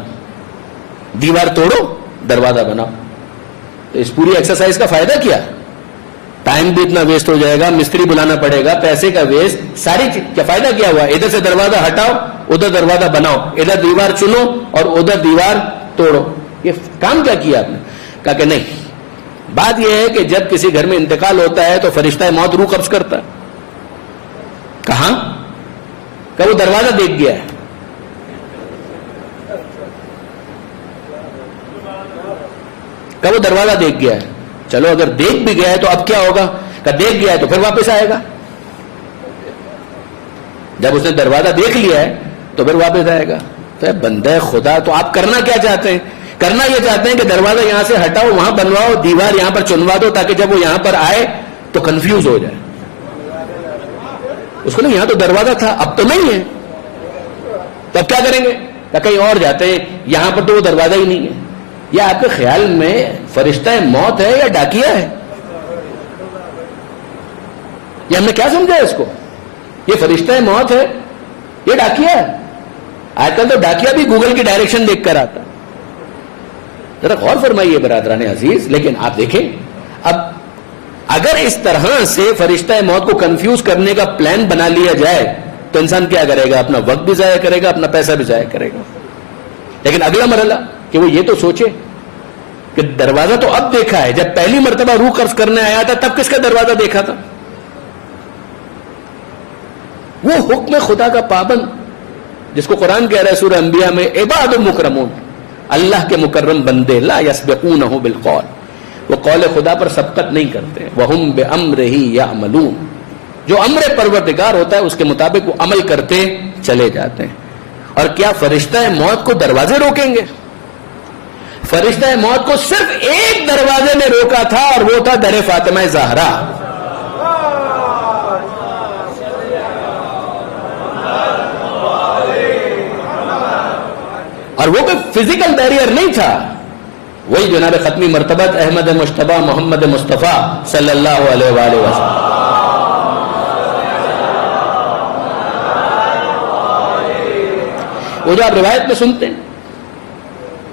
دیوار توڑو، دروازہ بناؤ. تو اس پوری ایکسرسائز کا فائدہ کیا؟ ٹائم بھی اتنا ویسٹ ہو جائے گا، مستری بلانا پڑے گا، پیسے کا ویسٹ، ساری چیز کیا فائدہ کیا ہوا؟ ادھر سے دروازہ ہٹاؤ، ادھر دروازہ بناؤ، ادھر دیوار چنو اور ادھر دیوار توڑو. یہ کام کیا کیا آپ نے؟ کہا کہ نہیں. بات یہ ہے کہ جب کسی گھر میں انتقال ہوتا ہے تو فرشتہ موت روح قبض کرتا ہے. کہاں؟ کہ وہ دروازہ دیکھ گیا ہے. کہ وہ دروازہ دیکھ گیا ہے. چلو اگر دیکھ بھی گیا ہے تو اب کیا ہوگا؟ کہ دیکھ گیا ہے تو پھر واپس آئے گا. جب اس نے دروازہ دیکھ لیا ہے تو پھر واپس آئے گا. تو بندہ خدا، تو آپ کرنا کیا چاہتے ہیں؟ کرنا یہ چاہتے ہیں کہ دروازہ یہاں سے ہٹاؤ، وہاں بنواؤ، دیوار یہاں پر چنوا دو تاکہ جب وہ یہاں پر آئے تو کنفیوز ہو جائے. اس کو نہیں، یہاں تو دروازہ تھا اب تو نہیں ہے، تو اب کیا کریں گے؟ کہ کہیں اور جاتے ہیں، یہاں پر تو وہ دروازہ ہی نہیں ہے. یہ آپ کے خیال میں فرشتہ موت ہے یا ڈاکیا ہے؟ یہ ہم نے کیا سمجھا اس کو؟ یہ فرشتہ موت ہے، یہ ڈاکیا ہے. آج کل تو ڈاکیا بھی گوگل کی ڈائریکشن دیکھ کر آتا. ذرا غور فرمائیے برادران عزیز. لیکن آپ دیکھیں، اب اگر اس طرح سے فرشتہ موت کو کنفیوز کرنے کا پلان بنا لیا جائے تو انسان کیا کرے گا؟ اپنا وقت بھی ضائع کرے گا، اپنا پیسہ بھی ضائع کرے گا. لیکن اگلا مرحلہ کہ وہ یہ تو سوچے کہ دروازہ تو اب دیکھا ہے، جب پہلی مرتبہ روح قبض کرنے آیا تھا تب کس کا دروازہ دیکھا تھا؟ وہ حکم خدا کا پابند جس کو قرآن کہہ رہا ہے سورہ انبیاء میں، عباد مکرمون، اللہ کے مکرم بندے، لا یسبقونہ بالقول، وہ قول خدا پر سبقت نہیں کرتے، وہم بامرہ یعملون، جو امر پروردگار ہوتا ہے اس کے مطابق وہ عمل کرتے چلے جاتے ہیں. اور کیا فرشتہ موت کو دروازے روکیں گے؟ فرشتہ موت کو صرف ایک دروازے نے روکا تھا اور وہ تھا در فاطمہ زہرا. اور وہ کوئی فزیکل بیریئر نہیں تھا، وہی جناب ختمی مرتبت احمد مجتبی محمد مصطفیٰ صلی اللہ علیہ وآلہ وسلم. وہ جو آپ روایت میں سنتے ہیں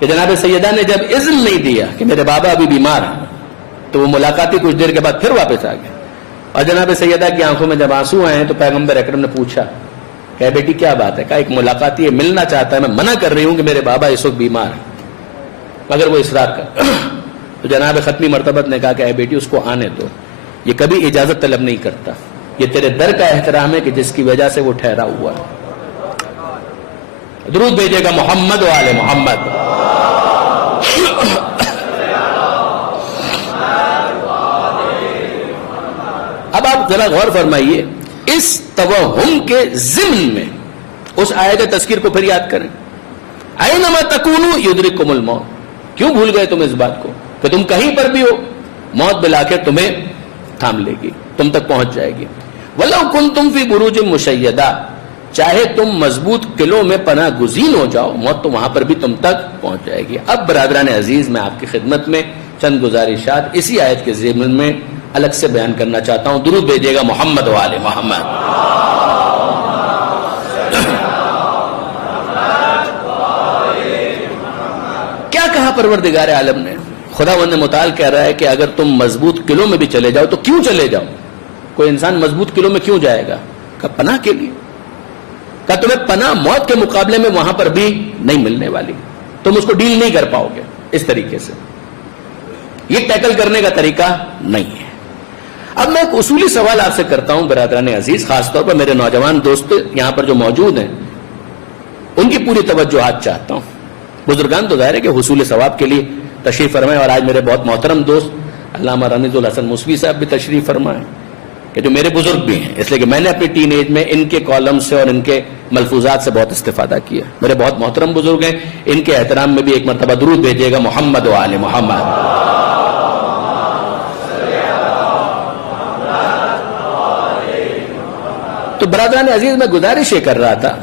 کہ جناب سیدہ نے جب اذن نہیں دیا کہ میرے بابا ابھی بیمار ہیں تو وہ ملاقاتی کچھ دیر کے بعد پھر واپس آ گئے. اور جناب سیدہ کی آنکھوں میں جب آنسو آئے تو پیغمبر اکرم نے پوچھا کہ بیٹی کیا بات ہے؟ کہا ایک ملاقاتی ہے، ملنا چاہتا ہے، میں منع کر رہی ہوں کہ میرے بابا اس وقت بیمار ہیں مگر وہ اصرار کر. تو جناب ختمی مرتبت نے کہا کہ اے بیٹی اس کو آنے دو، یہ کبھی اجازت طلب نہیں کرتا، یہ تیرے در کا احترام ہے کہ جس کی وجہ سے وہ ٹھہرا ہوا ہے. درود بھیجے گا محمد و آل محمد. اب آپ ذرا غور فرمائیے، اس توہم کے ضمن میں اس آیت تذکیر کو پھر یاد کریں، اینما تکونوا یدرککم الموت. کیوں بھول گئے تم اس بات کو کہ تم کہیں پر بھی ہو موت بلا کے تمہیں تھام لے گی، تم تک پہنچ جائے گی. ولو کنتم فی بروج مشیدہ، چاہے تم مضبوط قلعوں میں پناہ گزین ہو جاؤ، موت تو وہاں پر بھی تم تک پہنچ جائے گی. اب برادران عزیز میں آپ کی خدمت میں چند گزارشات اسی آیت کے ضمن میں الگ سے بیان کرنا چاہتا ہوں. درود بھیجیے گا محمد و آل محمد. کیا کہا پروردگار عالم نے؟ خداوند متعال کہہ رہا ہے کہ اگر تم مضبوط قلعوں میں بھی چلے جاؤ تو کیوں چلے جاؤ؟ کوئی انسان مضبوط قلعوں میں کیوں جائے گا؟ کہ پناہ کے لیے. کہ تمہیں پناہ موت کے مقابلے میں وہاں پر بھی نہیں ملنے والی، تم اس کو ڈیل نہیں کر پاؤ گے اس طریقے سے. یہ ٹیکل کرنے کا طریقہ نہیں ہے. اب میں ایک اصولی سوال آپ سے کرتا ہوں برادران عزیز، خاص طور پر میرے نوجوان دوست یہاں پر جو موجود ہیں. ان کی پوری توجہات چاہتا ہوں. بزرگان تو ظاہر ہے کہ حصول ثواب کے لیے تشریف فرمائے, اور آج میرے بہت محترم دوست علامہ رمیز الحسن موسوی صاحب بھی تشریف فرمائے, کہ جو میرے بزرگ بھی ہیں, اس لیے کہ میں نے اپنی ٹین ایج میں ان کے کالم سے اور ان کے ملفوظات سے بہت استفادہ کیا. میرے بہت محترم بزرگ ہیں, ان کے احترام میں بھی ایک مرتبہ درود بھیجیے گا, محمد و آل محمد. تو برادران عزیز, میں گزارش یہ کر رہا تھا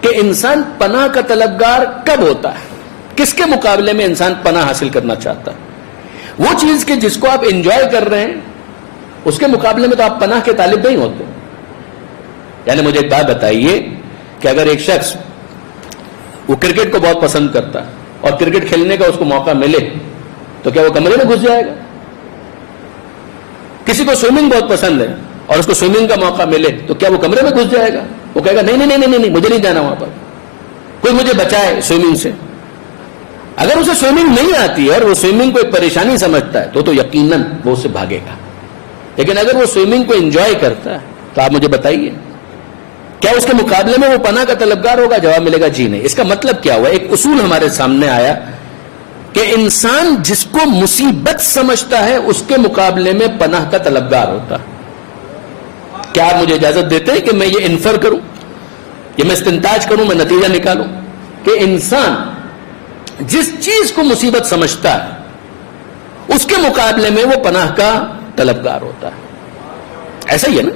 کہ انسان پناہ کا طلبگار کب ہوتا ہے, کس کے مقابلے میں انسان پناہ حاصل کرنا چاہتا ہے. وہ چیز کہ جس کو آپ انجوائے کر رہے ہیں اس کے مقابلے میں تو آپ پناہ کے طالب نہیں ہوتے. یعنی مجھے ایک بات بتائیے کہ اگر ایک شخص وہ کرکٹ کو بہت پسند کرتا ہے اور کرکٹ کھیلنے کا اس کو موقع ملے تو کیا وہ کمرے میں گھس جائے گا؟ کسی کو سوئمنگ بہت پسند ہے اور اس کو سوئمنگ کا موقع ملے تو کیا وہ کمرے میں گھس جائے گا؟ وہ کہے گا نہیں نہیں نہیں نہیں, مجھے نہیں جانا وہاں پر, کوئی مجھے بچائے سوئمنگ سے. اگر اسے سوئمنگ نہیں آتی ہے اور وہ سوئمنگ کو ایک پریشانی سمجھتا ہے تو یقیناً وہ اس سے بھاگے گا. لیکن اگر وہ سوئمنگ کو انجوائے کرتا ہے تو آپ مجھے بتائیے کیا اس کے مقابلے میں وہ پناہ کا طلبگار ہوگا؟ جواب ملے گا جی نہیں. اس کا مطلب کیا ہوا؟ ایک اصول ہمارے سامنے آیا کہ انسان جس کو مصیبت سمجھتا ہے اس کے مقابلے میں پناہ کا طلبگار ہوتا ہے. کیا آپ مجھے اجازت دیتے ہیں کہ میں یہ انفر کروں, یہ میں استنتاج کروں, میں نتیجہ نکالوں کہ انسان جس چیز کو مصیبت سمجھتا ہے اس کے مقابلے میں وہ پناہ کا طلبگار ہوتا ہے. ایسا ہی ہے نا؟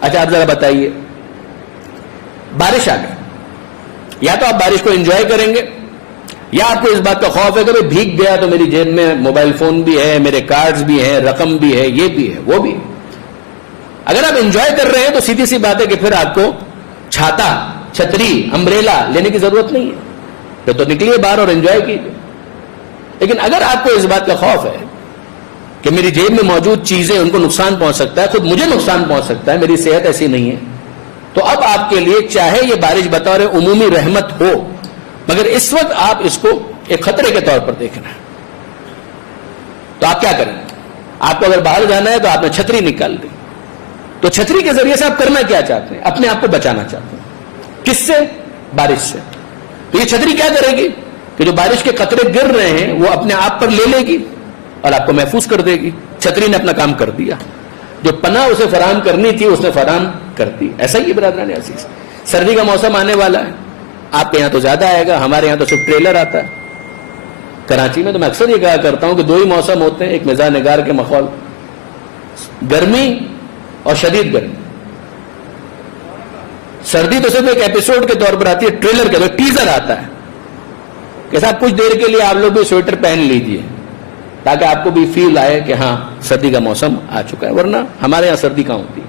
اچھا آپ ذرا بتائیے, بارش آ گئی, یا تو آپ بارش کو انجوائے کریں گے یا آپ کو اس بات کا خوف ہے کہ بھیگ گیا تو میری جیب میں موبائل فون بھی ہے, میرے کارڈز بھی ہیں, رقم بھی ہے, یہ بھی ہے, وہ بھی ہے. اگر آپ انجوائے کر رہے ہیں تو سیدھی سی بات ہے کہ پھر آپ کو چھاتا, چھتری, امبریلا لینے کی ضرورت نہیں ہے, پھر تو نکلیے باہر اور انجوائے کیجیے. لیکن اگر آپ کو اس بات کا خوف ہے کہ میری جیب میں موجود چیزیں ان کو نقصان پہنچ سکتا ہے, خود مجھے نقصان پہنچ سکتا ہے, میری صحت ایسی نہیں ہے, تو اب آپ کے لیے چاہے یہ بارش بطور عمومی رحمت ہو مگر اس وقت آپ اس کو ایک خطرے کے طور پر دیکھنا ہے. تو آپ کیا کریں؟ آپ کو اگر باہر جانا ہے تو آپ نے چھتری نکال دی, تو چھتری کے ذریعے سے آپ کرنا کیا چاہتے ہیں؟ اپنے آپ کو بچانا چاہتے ہیں. کس سے؟ بارش سے. تو یہ چھتری کیا کرے گی کہ جو بارش کے قطرے گر رہے ہیں وہ اپنے آپ پر لے لے گی اور آپ کو محفوظ کر دے گی. چھتری نے اپنا کام کر دیا, جو پناہ اسے فراہم کرنی تھی اس نے فراہم کر دی. ایسا ہی برادران عزیز, سردی کا موسم آنے والا ہے, آپ کے یہاں تو زیادہ آئے گا, ہمارے یہاں تو صرف ٹریلر آتا ہے. کراچی میں تو میں اکثر یہ کہا کرتا ہوں کہ دو ہی موسم ہوتے ہیں, ایک مزاح نگار کے ماحول, گرمی اور شدید گرمی. سردی تو صرف ایک ایپیسوڈ کے طور پر آتی ہے, ٹریلر کے طور پر ٹیزر آتا ہے کہ صاحب کچھ دیر کے لیے آپ لوگ بھی سویٹر پہن لیجئے تاکہ آپ کو بھی فیل آئے کہ ہاں سردی کا موسم آ چکا ہے, ورنہ ہمارے یہاں سردی کہاں ہوتی ہے.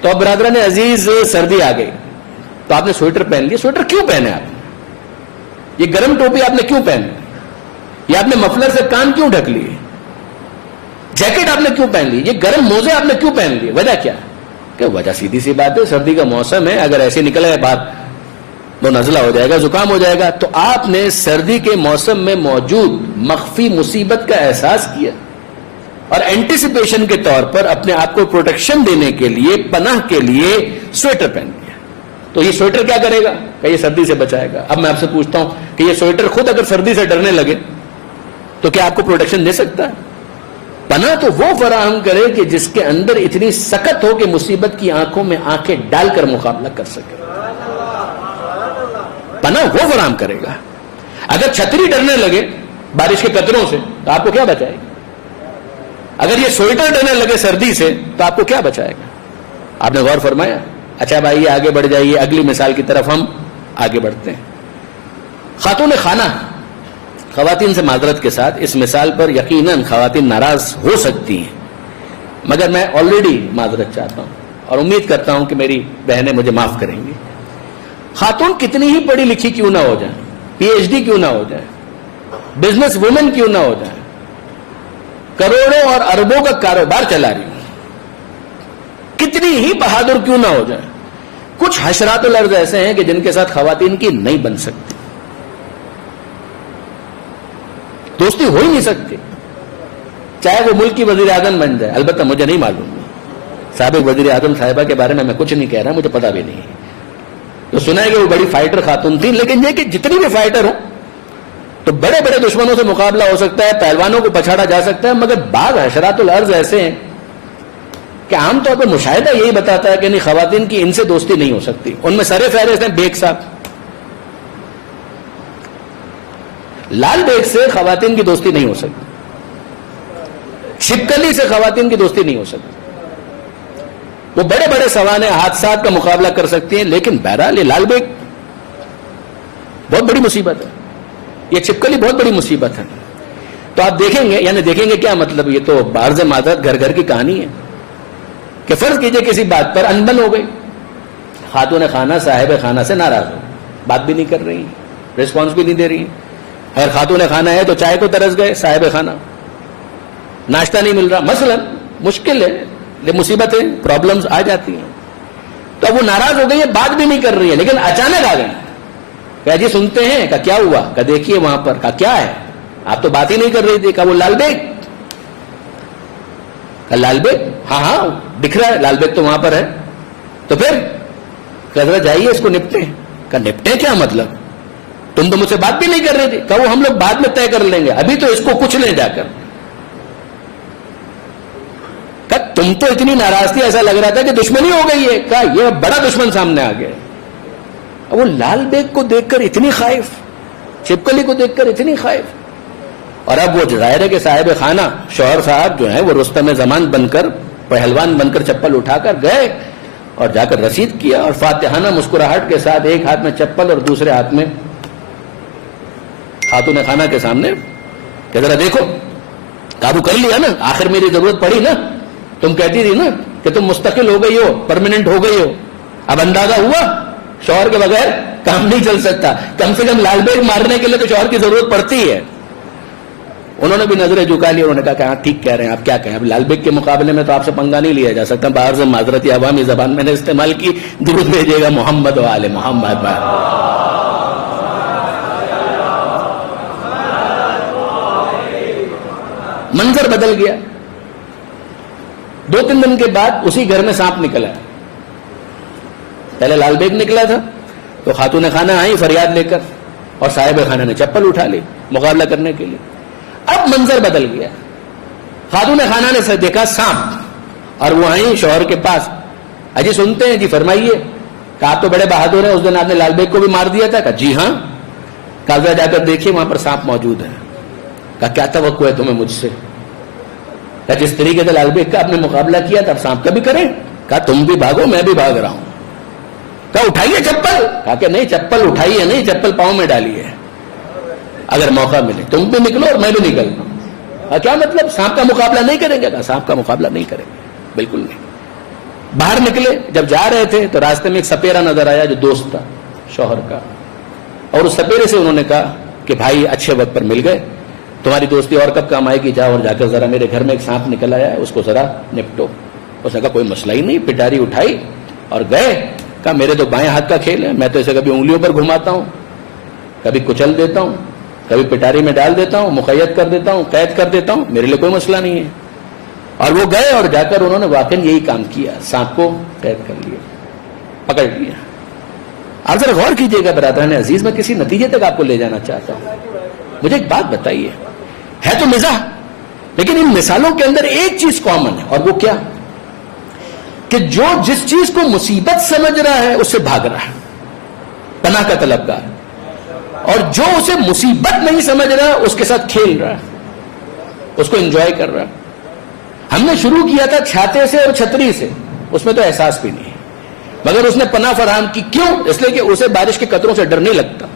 تو اب برادران عزیز سردی آ گئی تو آپ نے سویٹر پہن لیا. سویٹر کیوں پہنے آپ نے؟ یہ گرم ٹوپی آپ نے کیوں پہنی؟ یہ آپ نے مفلر سے کان کیوں ڈھک لیے؟ جیکٹ آپ نے کیوں پہن لی؟ یہ گرم موزے آپ نے کیوں پہن لیے؟ وجہ کیا ہے؟ کہ وجہ سیدھی سی بات ہے, سردی کا موسم ہے, اگر ایسے نکلے باہر تو نزلہ ہو جائے گا, زکام ہو جائے گا. تو آپ نے سردی کے موسم میں موجود مخفی مصیبت کا احساس کیا اور اینٹیسپیشن کے طور پر اپنے آپ کو پروٹیکشن دینے کے لیے, پناہ کے لیے سویٹر پہن لیا. تو یہ سویٹر کیا کرے گا کہ یہ سردی سے بچائے گا. اب میں آپ سے پوچھتا ہوں کہ یہ سویٹر خود اگر سردی سے ڈرنے لگے تو کیا آپ کو پروٹیکشن دے سکتا ہے؟ پناہ تو وہ فراہم کرے کہ جس کے اندر اتنی سخت ہو کہ مصیبت کی آنکھوں میں آنکھیں ڈال کر مقابلہ کر سکے. پناہ وہ فراہم کرے گا. اگر چھتری ڈرنے لگے بارش کے قطروں سے تو آپ کو کیا بچائے گا؟ اگر یہ سویٹر ڈرنے لگے سردی سے تو آپ کو کیا بچائے گا؟ آپ نے غور فرمایا؟ اچھا بھائی آگے بڑھ جائیے, اگلی مثال کی طرف ہم آگے بڑھتے ہیں. خاتون خانہ, خواتین سے معذرت کے ساتھ اس مثال پر یقیناً خواتین ناراض ہو سکتی ہیں مگر میں آلریڈی معذرت چاہتا ہوں اور امید کرتا ہوں کہ میری بہنیں مجھے معاف کریں گی. خاتون کتنی ہی پڑھی لکھی کیوں نہ ہو جائیں, پی ایچ ڈی کیوں نہ ہو جائیں, بزنس وومن کیوں نہ ہو جائیں, کروڑوں اور اربوں کا کاروبار چلا رہی ہوں, کتنی ہی بہادر کیوں نہ ہو جائیں, کچھ حشرات الارض ایسے ہیں کہ جن کے ساتھ خواتین کی نہیں بن سکتی, دوستی ہو ہی نہیں سکتی, چاہے وہ ملک کی وزیر اعظم بن جائے. البتہ مجھے نہیں معلوم, سابق وزیر اعظم صاحبہ کے بارے میں کچھ نہیں کہہ رہا, مجھے پتا بھی نہیں. تو سنا ہے کہ وہ بڑی فائٹر خاتون تھی، لیکن یہ کہ جتنی بھی فائٹر ہوں تو بڑے بڑے دشمنوں سے مقابلہ ہو سکتا ہے، پہلوانوں کو پچھاڑا جا سکتا ہے، مگر بعض حشرات الارض ایسے ہیں کہ عام طور پر مشاہدہ یہی بتاتا ہے کہ نہیں، خواتین کی ان سے دوستی نہیں ہو سکتی. ان میں سر فہرست ہیں بیگ صاحب. لال بیگ سے خواتین کی دوستی نہیں ہو سکتی، چھپکلی سے خواتین کی دوستی نہیں ہو سکتی. وہ بڑے بڑے سوانح حادثات کا مقابلہ کر سکتی ہیں، لیکن بہرحال یہ لال بیگ بہت بڑی مصیبت ہے، یہ چھپکلی بہت بڑی مصیبت ہے. تو آپ دیکھیں گے، یعنی دیکھیں گے کیا مطلب، یہ تو بارز معذرت گھر گھر کی کہانی ہے کہ فرض کیجئے کسی بات پر انبن ہو گئی، خاتون خانہ صاحب خانہ سے ناراض ہو، بات بھی نہیں کر رہی، ریسپانس بھی نہیں دے رہی. اگر خاتون خانہ ہے تو چائے کو ترس گئے صاحب خانہ، ناشتہ نہیں مل رہا مثلا، مشکل ہے، یہ مصیبتیں پرابلمز آ جاتی ہیں. تو اب وہ ناراض ہو گئی ہے، بات بھی نہیں کر رہی ہے، لیکن اچانک آ گئی کہ جی سنتے ہیں، کہ کیا ہوا، کہ دیکھیے وہاں پر، کہ کیا ہے، آپ تو بات ہی نہیں کر رہی تھی، کہ وہ لال بیگ. کہ لال بیگ، ہاں ہاں دکھ رہا ہے لال بیگ تو وہاں پر ہے. تو پھر کہ ذرا جائیے اس کو نپٹیں. کہ نپٹیں کیا مطلب، تم تو مجھ سے بات بھی نہیں کر رہی تھی. کہ وہ ہم لوگ بعد میں طے کر لیں گے، ابھی تو اس کو کچھ لیں جا کر. کہ تم تو اتنی ناراض تھی، ایسا لگ رہا تھا کہ دشمنی ہو گئی ہے. کہ یہ بڑا دشمن سامنے آ گیا. وہ لال بیگ کو دیکھ کر اتنی خائف، چھپکلی کو دیکھ کر اتنی خائف. اور اب وہ ظاہر ہے کہ صاحب خانہ شوہر صاحب جو ہیں وہ رستم زمان بن کر، پہلوان بن کر چپل اٹھا کر گئے اور جا کر رسید کیا، اور فاتحانہ مسکراہٹ کے ساتھ ایک ہاتھ میں چپل اور دوسرے ہاتھ میں خاتون خانہ کے سامنے، کہ ذرا دیکھو قابو کر لیا نا، آخر میری ضرورت پڑی نا، تم کہتی تھی نا کہ تم مستقل ہو گئی ہو، پرماننٹ ہو گئی ہو، اب اندازہ ہوا شوہر کے بغیر کام نہیں چل سکتا، کم سے کم لال بیگ مارنے کے لیے تو شوہر کی ضرورت پڑتی ہے. انہوں نے بھی نظریں جھکا لی، انہوں نے کہا کہ ہاں ٹھیک کہہ رہے ہیں، آپ کیا کہیں، اب لال بیگ کے مقابلے میں تو آپ سے پنگا نہیں لیا جا سکتا. باہر سے معذرت عوامی زبان میں نے استعمال کی، درود بھیجیے گا محمد و آل محمد. منظر بدل گیا. 2-3 دن کے بعد اسی گھر میں سانپ نکلا. پہلے لال بیگ نکلا تھا تو خاتون خانہ آئی فریاد لے کر، اور صاحب خانہ نے چپل اٹھا لی مقابلہ کرنے کے لیے. اب منظر بدل گیا. خاتون خانہ نے دیکھا سانپ، اور وہ آئی شوہر کے پاس. اجی سنتے ہیں، جی فرمائیے. کہ آپ تو بڑے بہادر ہیں، اس دن آپ نے لال بیگ کو بھی مار دیا تھا. کہ جی ہاں. کاغذ جا کر دیکھیے وہاں پر سانپ موجود ہے. کہ کیا توقع ہے تمہیں مجھ سے؟ کہ جس طریقے سے لال بیگ کا آپ نے مقابلہ کیا تھا اب سانپ کا بھی کریں. کہا تم بھی بھاگو میں بھی بھاگ رہا ہوں. کہا اٹھائیے چپل. کہا کہ نہیں چپل اٹھائیے نہیں، چپل پاؤں میں ڈالیے، اگر موقع ملے تم بھی نکلو اور میں بھی نکلتا ہوں. کیا مطلب، سانپ کا مقابلہ نہیں کریں گے؟ کہا سانپ کا مقابلہ نہیں کریں گے، بالکل نہیں. باہر نکلے، جب جا رہے تھے تو راستے میں ایک سپیرا نظر آیا جو دوست تھا شوہر کا، اور اس سپیرے سے انہوں نے کہا کہ بھائی اچھے وقت پر مل گئے، تمہاری دوستی اور کب کام آئے گی، جاؤ اور جا کر ذرا میرے گھر میں ایک سانپ نکل آیا ہے اس کو ذرا نپٹو. اس نے کہا کوئی مسئلہ ہی نہیں. پٹاری اٹھائی اور گئے. کہا میرے تو بائیں ہاتھ کا کھیل ہے، میں تو اسے کبھی انگلیوں پر گھماتا ہوں، کبھی کچل دیتا ہوں، کبھی پٹاری میں ڈال دیتا ہوں، مقید کر دیتا ہوں، قید کر دیتا ہوں، میرے لیے کوئی مسئلہ نہیں ہے. اور وہ گئے اور جا کر انہوں نے واقعی یہی کام کیا، سانپ کو قید کر لیا، پکڑ لیا. آپ ذرا غور کیجئے گا برادران عزیز، میں کسی نتیجے تک آپ کو لے جانا چاہتا ہوں. مجھے ایک بات بتائیے، ہے تو مزاح، لیکن ان مثالوں کے اندر ایک چیز کامن ہے، اور وہ کیا کہ جو جس چیز کو مصیبت سمجھ رہا ہے اس سے بھاگ رہا ہے، پناہ کا طلبگار، اور جو اسے مصیبت نہیں سمجھ رہا اس کے ساتھ کھیل رہا ہے، اس کو انجوائے کر رہا ہے. ہم نے شروع کیا تھا چھاتے سے اور چھتری سے، اس میں تو احساس بھی نہیں ہے، مگر اس نے پناہ فراہم کی. کیوں؟ اس لیے کہ اسے بارش کے قطروں سے ڈر نہیں لگتا.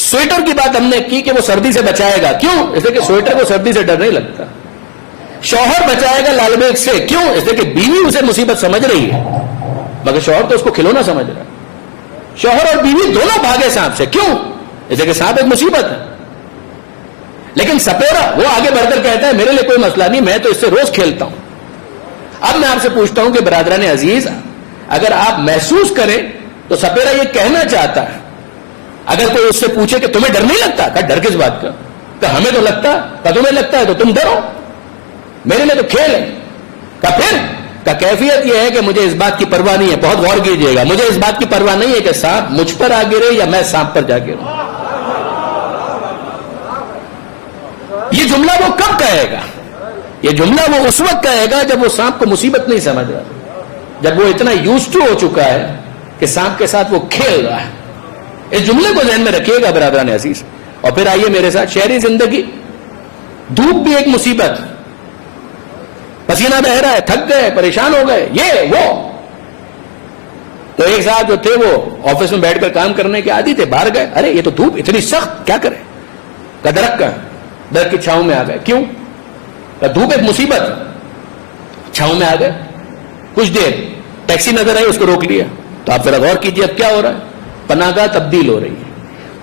سویٹر کی بات ہم نے کی کہ وہ سردی سے بچائے گا. کیوں؟ اس لیے کہ سویٹر کو سردی سے ڈر نہیں لگتا. شوہر بچائے گا لال بیگ سے. کیوں؟ اس لیے کہ بیوی اسے مصیبت سمجھ رہی ہے، مگر شوہر تو اس کو کھلونا سمجھ رہا ہے. شوہر اور بیوی دونوں بھاگے سانپ سے. کیوں؟ اس لیے کہ سانپ ایک مصیبت ہے. لیکن سپیرا وہ آگے بڑھ کر کہتا ہے میرے لیے کوئی مسئلہ نہیں، میں تو اس سے روز کھیلتا ہوں. اب میں آپ سے پوچھتا ہوں کہ برادران عزیز، اگر آپ محسوس کریں تو سپیرا یہ کہنا چاہتا ہے، اگر کوئی اس سے پوچھے کہ تمہیں ڈر نہیں لگتا، کہ ڈر کس بات کا، کہ ہمیں تو لگتا، کہ تمہیں لگتا ہے تو تم ڈرو، میرے لیے تو کھیل ہے. کہ پھر کا کیفیت یہ ہے کہ مجھے اس بات کی پرواہ نہیں ہے, بہت غور کیجئے گا, مجھے اس بات کی پرواہ نہیں ہے کہ سانپ مجھ پر آ گرے یا میں سانپ پر جا گروں. یہ جملہ وہ کب کہے گا؟ یہ جملہ وہ اس وقت کہے گا جب وہ سانپ کو مصیبت نہیں سمجھ رہا, جب وہ اتنا یوزڈ ٹو ہو چکا ہے کہ سانپ کے ساتھ وہ کھیل رہا ہے. اس جملے کو ذہن میں رکھیے گا برادران عزیز. اور پھر آئیے میرے ساتھ, شہری زندگی, دھوپ بھی ایک مصیبت, پسینہ بہ رہا ہے, تھک گئے, پریشان ہو گئے, یہ وہ. تو ایک صاحب جو تھے وہ آفس میں بیٹھ کر کام کرنے کے عادی تھے, باہر گئے, ارے یہ تو دھوپ اتنی سخت, کیا کرے؟ کہ درخت کا, درخت کی چھاؤں میں آ گئے. کیوں؟ کہ دھوپ ایک مصیبت, چھاؤں میں آ گئے. کچھ دیر ٹیکسی نظر آئی, اس کو روک لیا. تو آپ ذرا غور کیجیے اب کیا ہو رہا ہے, پناہ گاہ تبدیل ہو رہی ہے.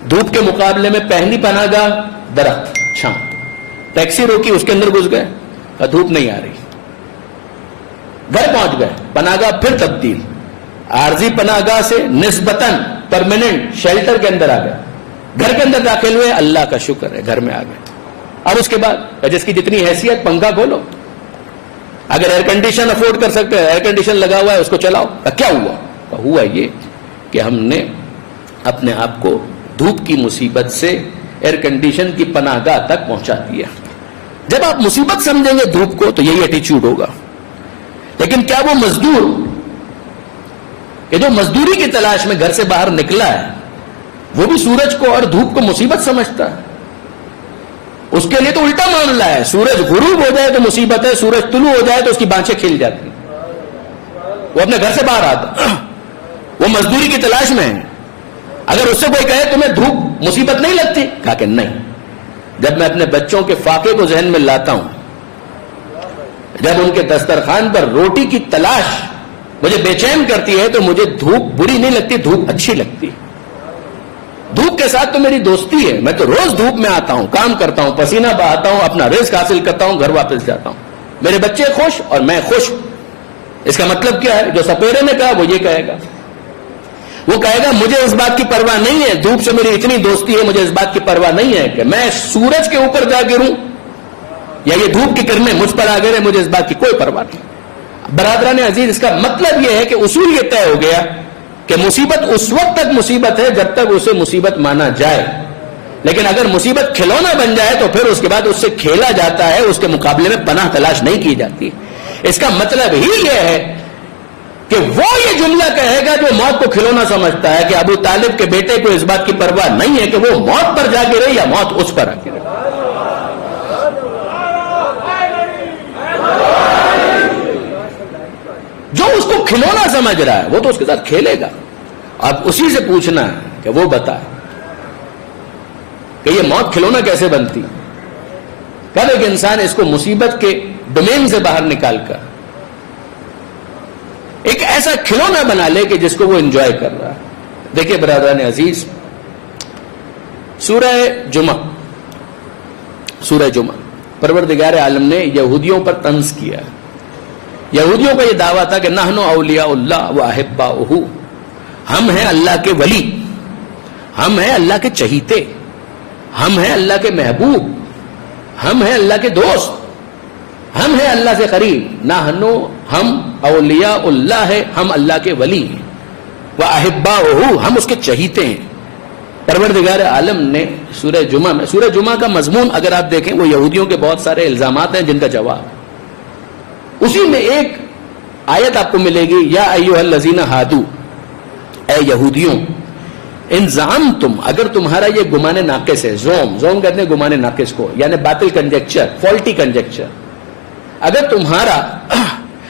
دھوپ کے مقابلے میں پہلی پناہ گاہ درخت, چھاؤں. ٹیکسی روکی, اس کے اندر گھس گئے, دھوپ نہیں آ رہی. گھر پہنچ گئے, پناہ گاہ پھر تبدیل, عارضی پناہ گاہ سے نسبتاً پرماننٹ شیلٹر کے اندر آ گئے. گھر کے اندر داخل ہوئے, اللہ کا شکر ہے گھر میں آ گئے. اب اس کے بعد جس کی جتنی حیثیت, پنکھا کھولو, اگر ایئر کنڈیشن افورڈ کر سکتے ہیں, ایئر کنڈیشن لگا ہوا ہے اس کو چلاؤ. کیا ہوا؟ ہوا یہ کہ ہم نے اپنے آپ کو دھوپ کی مصیبت سے ایئر کنڈیشن کی پناہ گاہ تک پہنچا دیا. جب آپ مصیبت سمجھیں گے دھوپ کو تو یہی ایٹیچیوڈ ہوگا. لیکن کیا وہ مزدور کہ جو مزدوری کی تلاش میں گھر سے باہر نکلا ہے, وہ بھی سورج کو اور دھوپ کو مصیبت سمجھتا ہے؟ اس کے لیے تو الٹا معاملہ ہے. سورج غروب ہو جائے تو مصیبت ہے, سورج طلوع ہو جائے تو اس کی بانچیں کھل جاتی. وہ اپنے گھر سے باہر آتا, وہ مزدوری کی تلاش میں ہے. اگر اس سے کوئی کہے تمہیں دھوپ مصیبت نہیں لگتی, کہا کہ نہیں. جب میں اپنے بچوں کے فاقے کو ذہن میں لاتا ہوں, جب ان کے دسترخوان پر روٹی کی تلاش مجھے بے چین کرتی ہے, تو مجھے دھوپ بری نہیں لگتی, دھوپ اچھی لگتی. دھوپ کے ساتھ تو میری دوستی ہے. میں تو روز دھوپ میں آتا ہوں, کام کرتا ہوں, پسینہ بہاتا ہوں, اپنا رزق حاصل کرتا ہوں, گھر واپس جاتا ہوں. میرے بچے خوش اور میں خوش. اس کا مطلب کیا ہے؟ جو سپیرے نے کہا وہ یہ کہے گا. وہ کہے گا مجھے اس بات کی پرواہ نہیں ہے, دھوپ سے میری اتنی دوستی ہے, مجھے اس بات کی پرواہ نہیں ہے کہ میں سورج کے اوپر جا گروں یا یہ دھوپ کی کرنیں مجھ پر آ گرے, مجھے اس بات کی کوئی پرواہ نہیں. برادران عزیز, اس کا مطلب یہ ہے کہ اصول یہ طے ہو گیا کہ مصیبت اس وقت تک مصیبت ہے جب تک اسے مصیبت مانا جائے. لیکن اگر مصیبت کھلونا بن جائے تو پھر اس کے بعد اس سے کھیلا جاتا ہے, اس کے مقابلے میں پناہ تلاش نہیں کی جاتی. اس کا مطلب ہی یہ ہے کہ وہ یہ جملہ کہے گا جو موت کو کھلونا سمجھتا ہے کہ ابو طالب کے بیٹے کو اس بات کی پرواہ نہیں ہے کہ وہ موت پر جا گرے یا موت اس پر آ گرے. جو اس کو کھلونا سمجھ رہا ہے وہ تو اس کے ساتھ کھیلے گا. اب اسی سے پوچھنا ہے کہ وہ بتا کہ یہ موت کھلونا کیسے بنتی. کب ایک انسان اس کو مصیبت کے ڈومین سے باہر نکال کر ایک ایسا کھلونا بنا لے کہ جس کو وہ انجوائے کر رہا ہے. دیکھیں برادران عزیز, سورہ جمعہ پروردگار عالم نے یہودیوں پر طنز کیا. یہودیوں کا یہ دعویٰ تھا کہ نحن اولیاء اللہ و احباؤہ, ہم ہیں اللہ کے ولی, ہم ہیں اللہ کے چہیتے, ہم ہیں اللہ کے محبوب, ہم ہیں اللہ کے دوست, ہم ہیں اللہ سے قریب. نحن, ہم اولیاء اللہ ہے, ہم اللہ کے ولی ہیں. واحباؤہ, ہم اس کے چہیتے ہیں. پروردگار عالم نے سورہ جمعہ کا مضمون اگر آپ دیکھیں وہ یہودیوں کے بہت سارے الزامات ہیں جن کا جواب. اسی میں ایک آیت آپ کو ملے گی, یا ایھا الذین ہادو, اے یہودیوں, ان زعمتم, اگر تمہارا یہ گمان ناقص ہے, زوم کہتے ہیں گمان ناقص کو, یعنی باطل کنجیکچر, فالٹی کنجیکچر, اگر تمہارا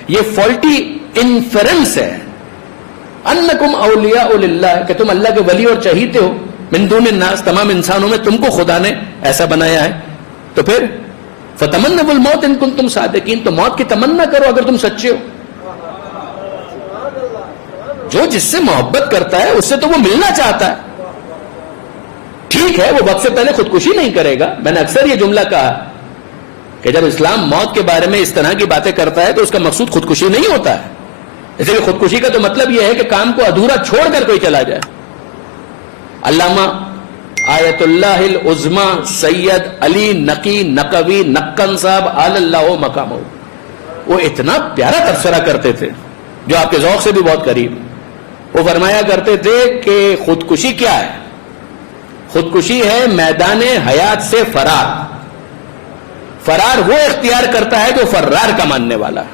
یہ فالٹی انفرنس ہے, انکم اولیاء للہ, کہ تم اللہ کے ولی اور چہیتے ہو, من دون الناس, تمام انسانوں میں تم کو خدا نے ایسا بنایا ہے, تو پھر فتمنوا الموت ان کنتم صادقین, تو موت کی تمنا کرو اگر تم سچے ہو. جو جس سے محبت کرتا ہے اس سے تو وہ ملنا چاہتا ہے. ٹھیک ہے وہ وقت سے پہلے خودکشی نہیں کرے گا. میں نے اکثر یہ جملہ کہا کہ جب اسلام موت کے بارے میں اس طرح کی باتیں کرتا ہے تو اس کا مقصود خودکشی نہیں ہوتا ہے. اس لیے خودکشی کا تو مطلب یہ ہے کہ کام کو ادھورا چھوڑ کر کوئی چلا جائے. علامہ آیت اللہ العظمی سید علی نقی نقوی نقن صاحب آل اللہ مقامہ, وہ اتنا پیارا تبصرہ کرتے تھے جو آپ کے ذوق سے بھی بہت قریب. وہ فرمایا کرتے تھے کہ خودکشی کیا ہے؟ خودکشی ہے میدان حیات سے فرار. فرار وہ اختیار کرتا ہے جو فرار کا ماننے والا ہے.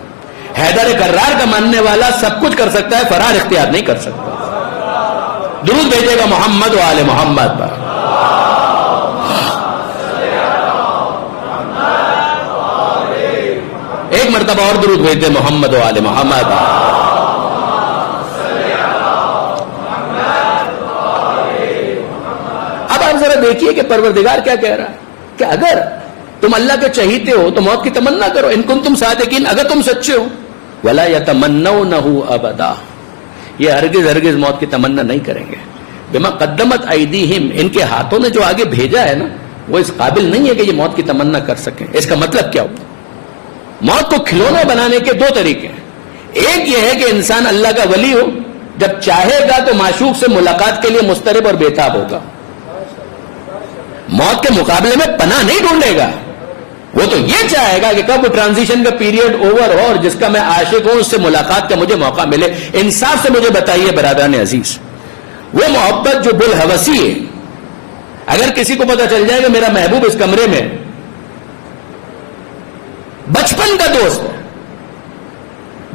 حیدر کرار کا ماننے والا سب کچھ کر سکتا ہے, فرار اختیار نہیں کر سکتا. درود بھیجے گا محمد و آل محمد پر. ایک مرتبہ اور درود بھیج دے محمد و آل محمد پر. اب آپ ذرا دیکھیے کہ پروردگار کیا کہہ رہا ہے کہ اگر تم اللہ کے چہیتے ہو تو موت کی تمنا کرو, ان کنتم صادقین, اگر تم سچے ہو. وَلَا يَتَمَنَّوْنَهُ أَبَدًا, یہ ہرگز ہرگز موت کی تمنا نہیں کریں گے. بما قدمت ایدیہم, ان کے ہاتھوں نے جو آگے بھیجا ہے نا وہ اس قابل نہیں ہے کہ یہ موت کی تمنا کر سکیں. اس کا مطلب کیا ہوا؟ موت کو کھلونا بنانے کے دو طریقے ہیں. ایک یہ ہے کہ انسان اللہ کا ولی ہو, جب چاہے گا تو معشوق سے ملاقات کے لیے مضطرب اور بےتاب ہوگا. موت کے مقابلے میں پناہ نہیں ڈھونڈے گا, وہ تو یہ چاہے گا کہ کب وہ ٹرانزیشن کا پیریڈ اوور ہو اور جس کا میں عاشق ہوں اس سے ملاقات کا مجھے موقع ملے. انصاف سے مجھے بتائیے برادران عزیز, وہ محبت جو بالحوثی ہے, اگر کسی کو پتہ چل جائے کہ میرا محبوب اس کمرے میں بچپن کا دوست ہے,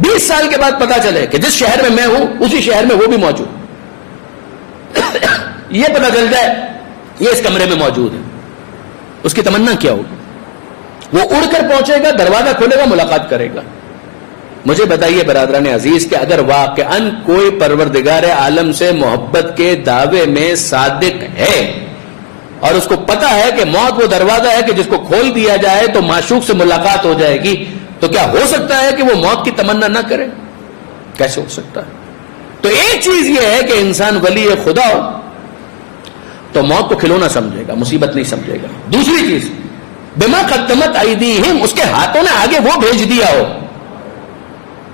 20 سال کے بعد پتہ چلے کہ جس شہر میں میں ہوں اسی شہر میں وہ بھی موجود, یہ پتہ چل جائے یہ اس کمرے میں موجود ہے, اس کی تمنا کیا ہوگی؟ وہ اڑ کر پہنچے گا, دروازہ کھولے گا, ملاقات کرے گا. مجھے بتائیے برادران عزیز کہ اگر واقعاً کوئی پروردگار عالم سے محبت کے دعوے میں صادق ہے اور اس کو پتا ہے کہ موت وہ دروازہ ہے کہ جس کو کھول دیا جائے تو معشوق سے ملاقات ہو جائے گی, تو کیا ہو سکتا ہے کہ وہ موت کی تمنا نہ کرے؟ کیسے ہو سکتا ہے؟ تو ایک چیز یہ ہے کہ انسان ولی خدا ہو تو موت کو کھلونا سمجھے گا, مصیبت نہیں سمجھے گا. دوسری چیز, بما قدمت ایدیہم, اس کے ہاتھوں نے آگے وہ بھیج دیا ہو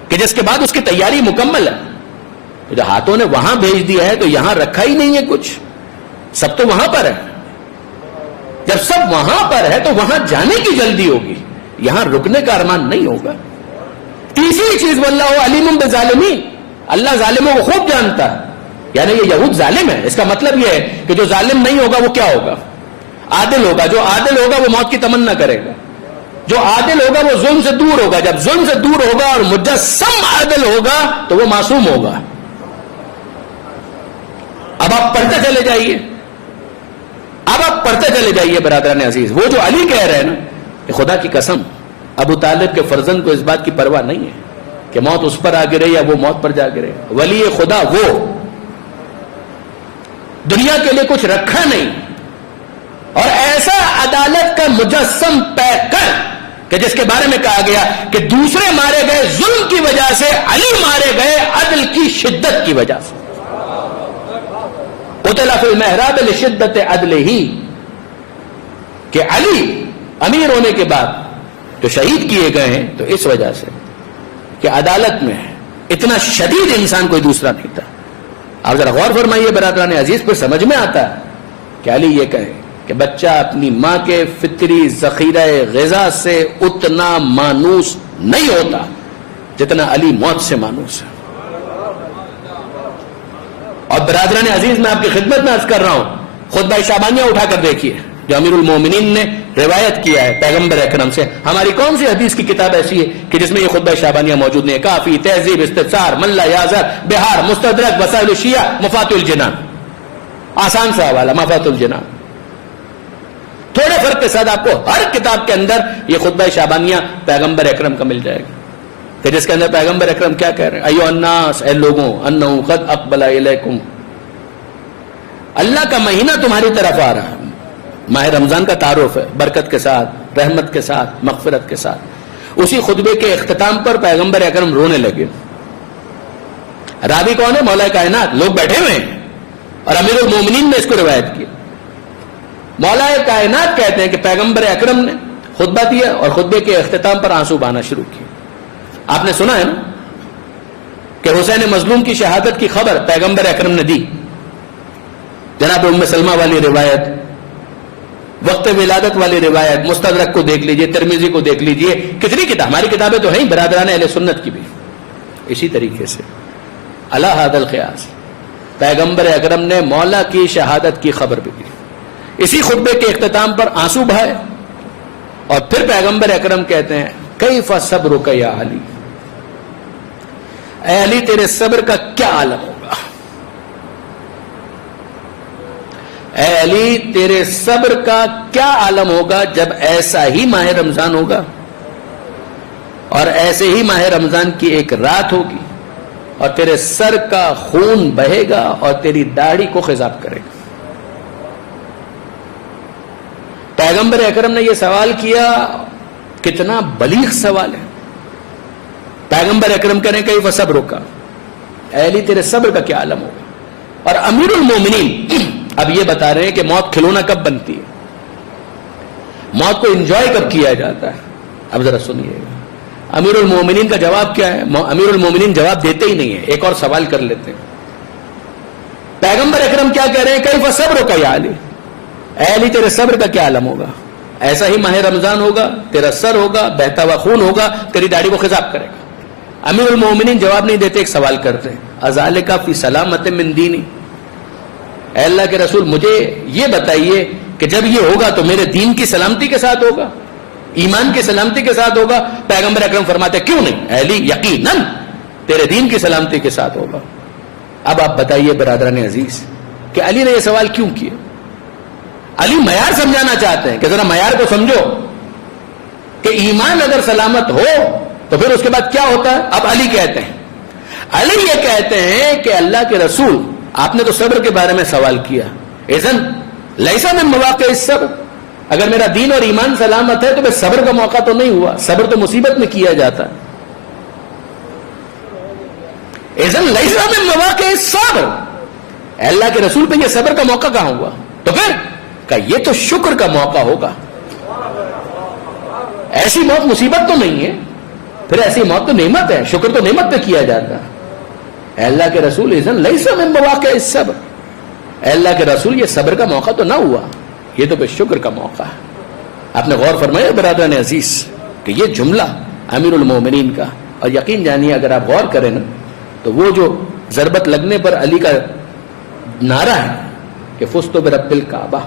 کہ جس کے بعد اس کی تیاری مکمل ہے. جو ہاتھوں نے وہاں بھیج دیا ہے تو یہاں رکھا ہی نہیں ہے کچھ, سب تو وہاں پر ہے. جب سب وہاں پر ہے تو وہاں جانے کی جلدی ہوگی, یہاں رکنے کا ارمان نہیں ہوگا. تیسری چیز, واللہ علیم بالظالمین, اللہ ظالموں کو خوب جانتا ہے. یعنی یہ یہود ظالم ہے, اس کا مطلب یہ ہے کہ جو ظالم نہیں ہوگا وہ کیا ہوگا؟ عادل ہوگا. جو عادل ہوگا وہ موت کی تمنا کرے گا. جو عادل ہوگا وہ ظلم سے دور ہوگا. جب ظلم سے دور ہوگا اور مجسم عادل ہوگا تو وہ معصوم ہوگا. اب آپ پڑھتے چلے جائیے, اب آپ پڑھتے چلے جائیے برادران عزیز. وہ جو علی کہہ رہے ہیں نا کہ خدا کی قسم ابو طالب کے فرزند کو اس بات کی پرواہ نہیں ہے کہ موت اس پر آ گرے یا وہ موت پر جا گرے. ولی خدا وہ دنیا کے لیے کچھ رکھا نہیں اور ایسا عدالت کا مجسم پے کر کہ جس کے بارے میں کہا گیا کہ دوسرے مارے گئے ظلم کی وجہ سے, علی مارے گئے عدل کی شدت کی وجہ سے. قتل فی المحراب لشدت عدلہ, کہ علی امیر ہونے کے بعد جو شہید کیے گئے ہیں تو اس وجہ سے کہ عدالت میں اتنا شدید انسان کوئی دوسرا نہیں تھا. آپ ذرا غور فرمائیے برادران عزیز, پہ سمجھ میں آتا ہے کہ علی یہ کہے کہ بچہ اپنی ماں کے فطری ذخیرہ غذا سے اتنا مانوس نہیں ہوتا جتنا علی موت سے مانوس ہے. اور برادران عزیز, میں آپ کی خدمت میں عرض کر رہا ہوں, خطبہ شعبانیہ اٹھا کر دیکھیے جو امیر المومنین نے روایت کیا ہے پیغمبر اکرم سے. ہماری کون سی حدیث کی کتاب ایسی ہے کہ جس میں یہ خطبہ شعبانیہ موجود نہیں ہے؟ کافی, تہذیب, استفسار, ملا یازر, بہار, مستدرک, وسائل الشیعہ, مفات الجنان. آسان سا حوالہ مفات الجنان. تھوڑے فرق کے ساتھ آپ کو ہر کتاب کے اندر یہ خطبہ شعبانیہ پیغمبر اکرم کا مل جائے گا کہ جس کے اندر پیغمبر اکرم کیا کہہ رہے ہیں؟ ایھا الناس, اے لوگوں, انہ قد اقبل الیکم, اللہ کا مہینہ تمہاری طرف آ رہا ہے. ماہ رمضان کا تعارف ہے, برکت کے ساتھ, رحمت کے ساتھ, مغفرت کے ساتھ. اسی خطبے کے اختتام پر پیغمبر اکرم رونے لگے. راوی کون ہے؟ مولا کائنات, لوگ بیٹھے ہوئے ہیں اور امیر المومنین نے اس کو روایت کی. مولا کائنات کہتے ہیں کہ پیغمبر اکرم نے خطبہ دیا اور خطبے کے اختتام پر آنسو بہانا شروع کیے. آپ نے سنا ہے نا کہ حسین مظلوم کی شہادت کی خبر پیغمبر اکرم نے دی. جناب ام سلمہ والی روایت وقت ولادت والی روایت مستدرک کو دیکھ لیجئے, ترمذی کو دیکھ لیجئے, کتنی کتاب, ہماری کتابیں تو ہیں برادران اہل سنت کی بھی. اسی طریقے سے علی ھذا القیاس پیغمبر اکرم نے مولا کی شہادت کی خبر بھی دی. اسی خطبے کے اختتام پر آنسو بہائے اور پھر پیغمبر اکرم کہتے ہیں کیف صبرک یا علی, اے علی تیرے صبر کا کیا عالم ہوگا, اے علی تیرے صبر کا کیا عالم ہوگا جب ایسا ہی ماہ رمضان ہوگا اور ایسے ہی ماہ رمضان کی ایک رات ہوگی اور تیرے سر کا خون بہے گا اور تیری داڑھی کو خضاب کرے گا. پیغمبر اکرم نے یہ سوال کیا, کتنا بلیغ سوال ہے. پیغمبر اکرم کہنے کیف صبرک, اے علی تیرے صبر کا کیا عالم ہوگا. اور امیر المومنین اب یہ بتا رہے ہیں کہ موت کھلونا کب بنتی ہے, موت کو انجوائے کب کیا جاتا ہے. اب ذرا سنیے گا امیر المومنین کا جواب کیا ہے. امیر المومنین جواب دیتے ہی نہیں ہے, ایک اور سوال کر لیتے ہیں. پیغمبر اکرم کیا کہہ رہے ہیں کیف صبرک یا علی, اے علی تیرے صبر کا کیا عالم ہوگا, ایسا ہی ماہ رمضان ہوگا, تیرا سر ہوگا, بہتا ہوا خون ہوگا, تیری داڑھی کو خضاب کرے گا. امیر المومنین جواب نہیں دیتے, ایک سوال کرتے ہیں اذالک فی سلامت من دینی, اے اللہ کے رسول مجھے یہ بتائیے کہ جب یہ ہوگا تو میرے دین کی سلامتی کے ساتھ ہوگا, ایمان کی سلامتی کے ساتھ ہوگا. پیغمبر اکرم فرماتے کیوں نہیں, اے علی یقیناً تیرے دین کی سلامتی کے ساتھ ہوگا. اب آپ بتائیے برادران عزیز کہ علی نے یہ سوال کیوں کیا. علی معیار سمجھانا چاہتے ہیں کہ ذرا معیار کو سمجھو کہ ایمان اگر سلامت ہو تو پھر اس کے بعد کیا ہوتا ہے. اب علی کہتے ہیں, علی یہ کہتے ہیں کہ اللہ کے رسول آپ نے تو صبر کے بارے میں سوال کیا, اذن لیس من مواقع الصبر, اگر میرا دین اور ایمان سلامت ہے تو پھر صبر کا موقع تو نہیں ہوا, صبر تو مصیبت میں کیا جاتا ہے. اذن لیس من مواقع الصبر, اللہ کے رسول پہ یہ صبر کا موقع کہاں ہوا, تو پھر کہ یہ تو شکر کا موقع ہوگا. ایسی موت مصیبت تو نہیں ہے, پھر ایسی موت تو نعمت ہے, شکر تو نعمت پہ کیا جاتا ہے. اے اللہ کے رسول اذن لیس من مواقع الصبر, اے اللہ کے رسول یہ صبر کا موقع تو نہ ہوا, یہ تو پھر شکر کا موقع ہے. آپ نے غور فرمایا برادران عزیز کہ یہ جملہ امیر المومنین کا, اور یقین جانیے اگر آپ غور کریں نا تو وہ جو ضربت لگنے پر علی کا نعرہ ہے کہ فزت برب الکعبہ,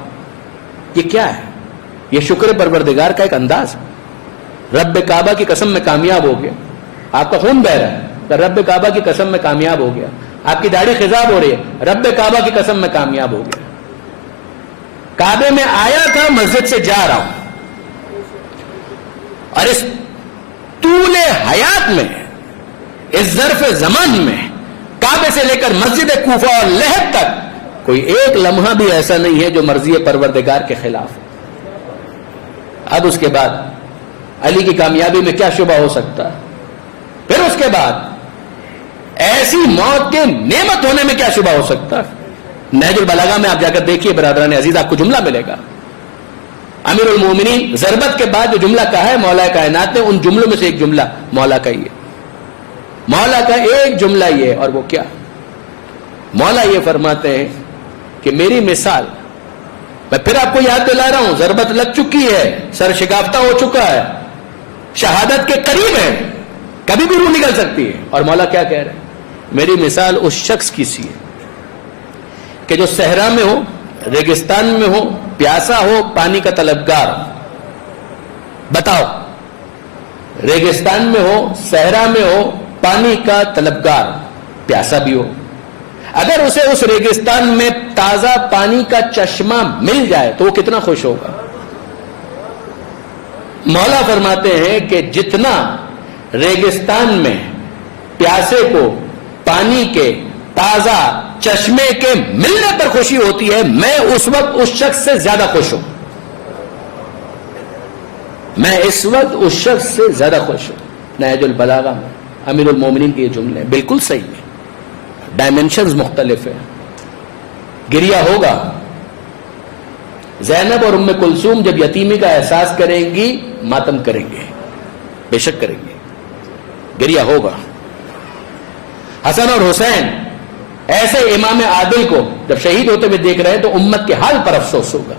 یہ کیا ہے, یہ شکر پروردگار کا ایک انداز ہے. رب کعبہ کی قسم میں کامیاب ہو گیا, آپ کا خون بہ رہا ہے کہ رب کعبہ کی قسم میں کامیاب ہو گیا, آپ کی داڑھی خضاب ہو رہی ہے, رب کعبہ کی قسم میں کامیاب ہو گیا. کعبے میں آیا تھا, مسجد سے جا رہا ہوں, اور اس طول حیات میں, اس ظرف زمان میں کعبے سے لے کر مسجد کوفہ اور لحد تک کوئی ایک لمحہ بھی ایسا نہیں ہے جو مرضی پروردگار کے خلاف ہے. اب اس کے بعد علی کی کامیابی میں کیا شبہ ہو سکتا ہے, پھر اس کے بعد ایسی موت کے نعمت ہونے میں کیا شبہ ہو سکتا ہے. نہج البلاغہ میں آپ جا کر دیکھیے برادران عزیز, آپ کو جملہ ملے گا. امیر المومنین ضربت کے بعد جو جملہ کہا ہے مولا کائنات نے, ان جملوں میں سے ایک جملہ مولا کا ہی ہے. مولا کا ایک جملہ یہ ہے, اور وہ کیا, مولا یہ فرماتے ہیں کہ میری مثال, میں پھر آپ کو یاد دلا رہا ہوں, ضربت لگ چکی ہے, سر شکافتہ ہو چکا ہے, شہادت کے قریب ہے, کبھی بھی روح نکل سکتی ہے. اور مولا کیا کہہ رہے ہیں, میری مثال اس شخص کی سی ہے کہ جو صحرا میں ہو, ریگستان میں ہو, پیاسا ہو, پانی کا طلبگار. بتاؤ, ریگستان میں ہو, صحرا میں ہو, پانی کا طلبگار, پیاسا بھی ہو, اگر اسے اس ریگستان میں تازہ پانی کا چشمہ مل جائے تو وہ کتنا خوش ہوگا. مولا فرماتے ہیں کہ جتنا ریگستان میں پیاسے کو پانی کے تازہ چشمے کے ملنے پر خوشی ہوتی ہے, میں اس وقت اس شخص سے زیادہ خوش ہوں, میں اس وقت اس شخص سے زیادہ خوش ہوں. نہج البلاغہ میں امیر المومنین کے یہ جملے بالکل صحیح ہیں, ڈائمینشنز مختلف ہیں. گریہ ہوگا, زینب اور ام کلثوم جب یتیمی کا احساس کریں گی ماتم کریں گے, بے شک کریں گے, گریہ ہوگا. حسن اور حسین ایسے امام عادل کو جب شہید ہوتے ہوئے دیکھ رہے ہیں تو امت کے حال پر افسوس ہوگا.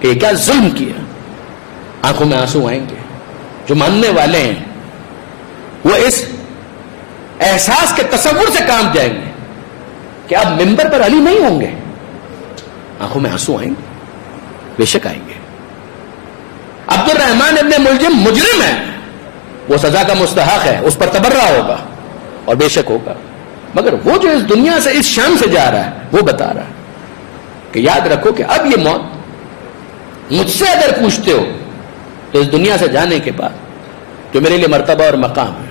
کہ یہ کیا ظلم کیا. آنکھوں میں آنسو آئیں گے. جو ماننے والے ہیں وہ اس احساس کے تصور سے کام جائیں گے کہ اب ممبر پر علی نہیں ہوں گے. آنکھوں میں آنسو آئیں گے, بے شک آئیں گے. عبد الرحمن ابن ملجم مجرم ہے, وہ سزا کا مستحق ہے, اس پر تبرہ ہوگا اور بے شک ہوگا. مگر وہ جو اس دنیا سے اس شان سے جا رہا ہے وہ بتا رہا ہے کہ یاد رکھو کہ اب یہ موت مجھ سے اگر پوچھتے ہو تو اس دنیا سے جانے کے بعد جو میرے لیے مرتبہ اور مقام ہے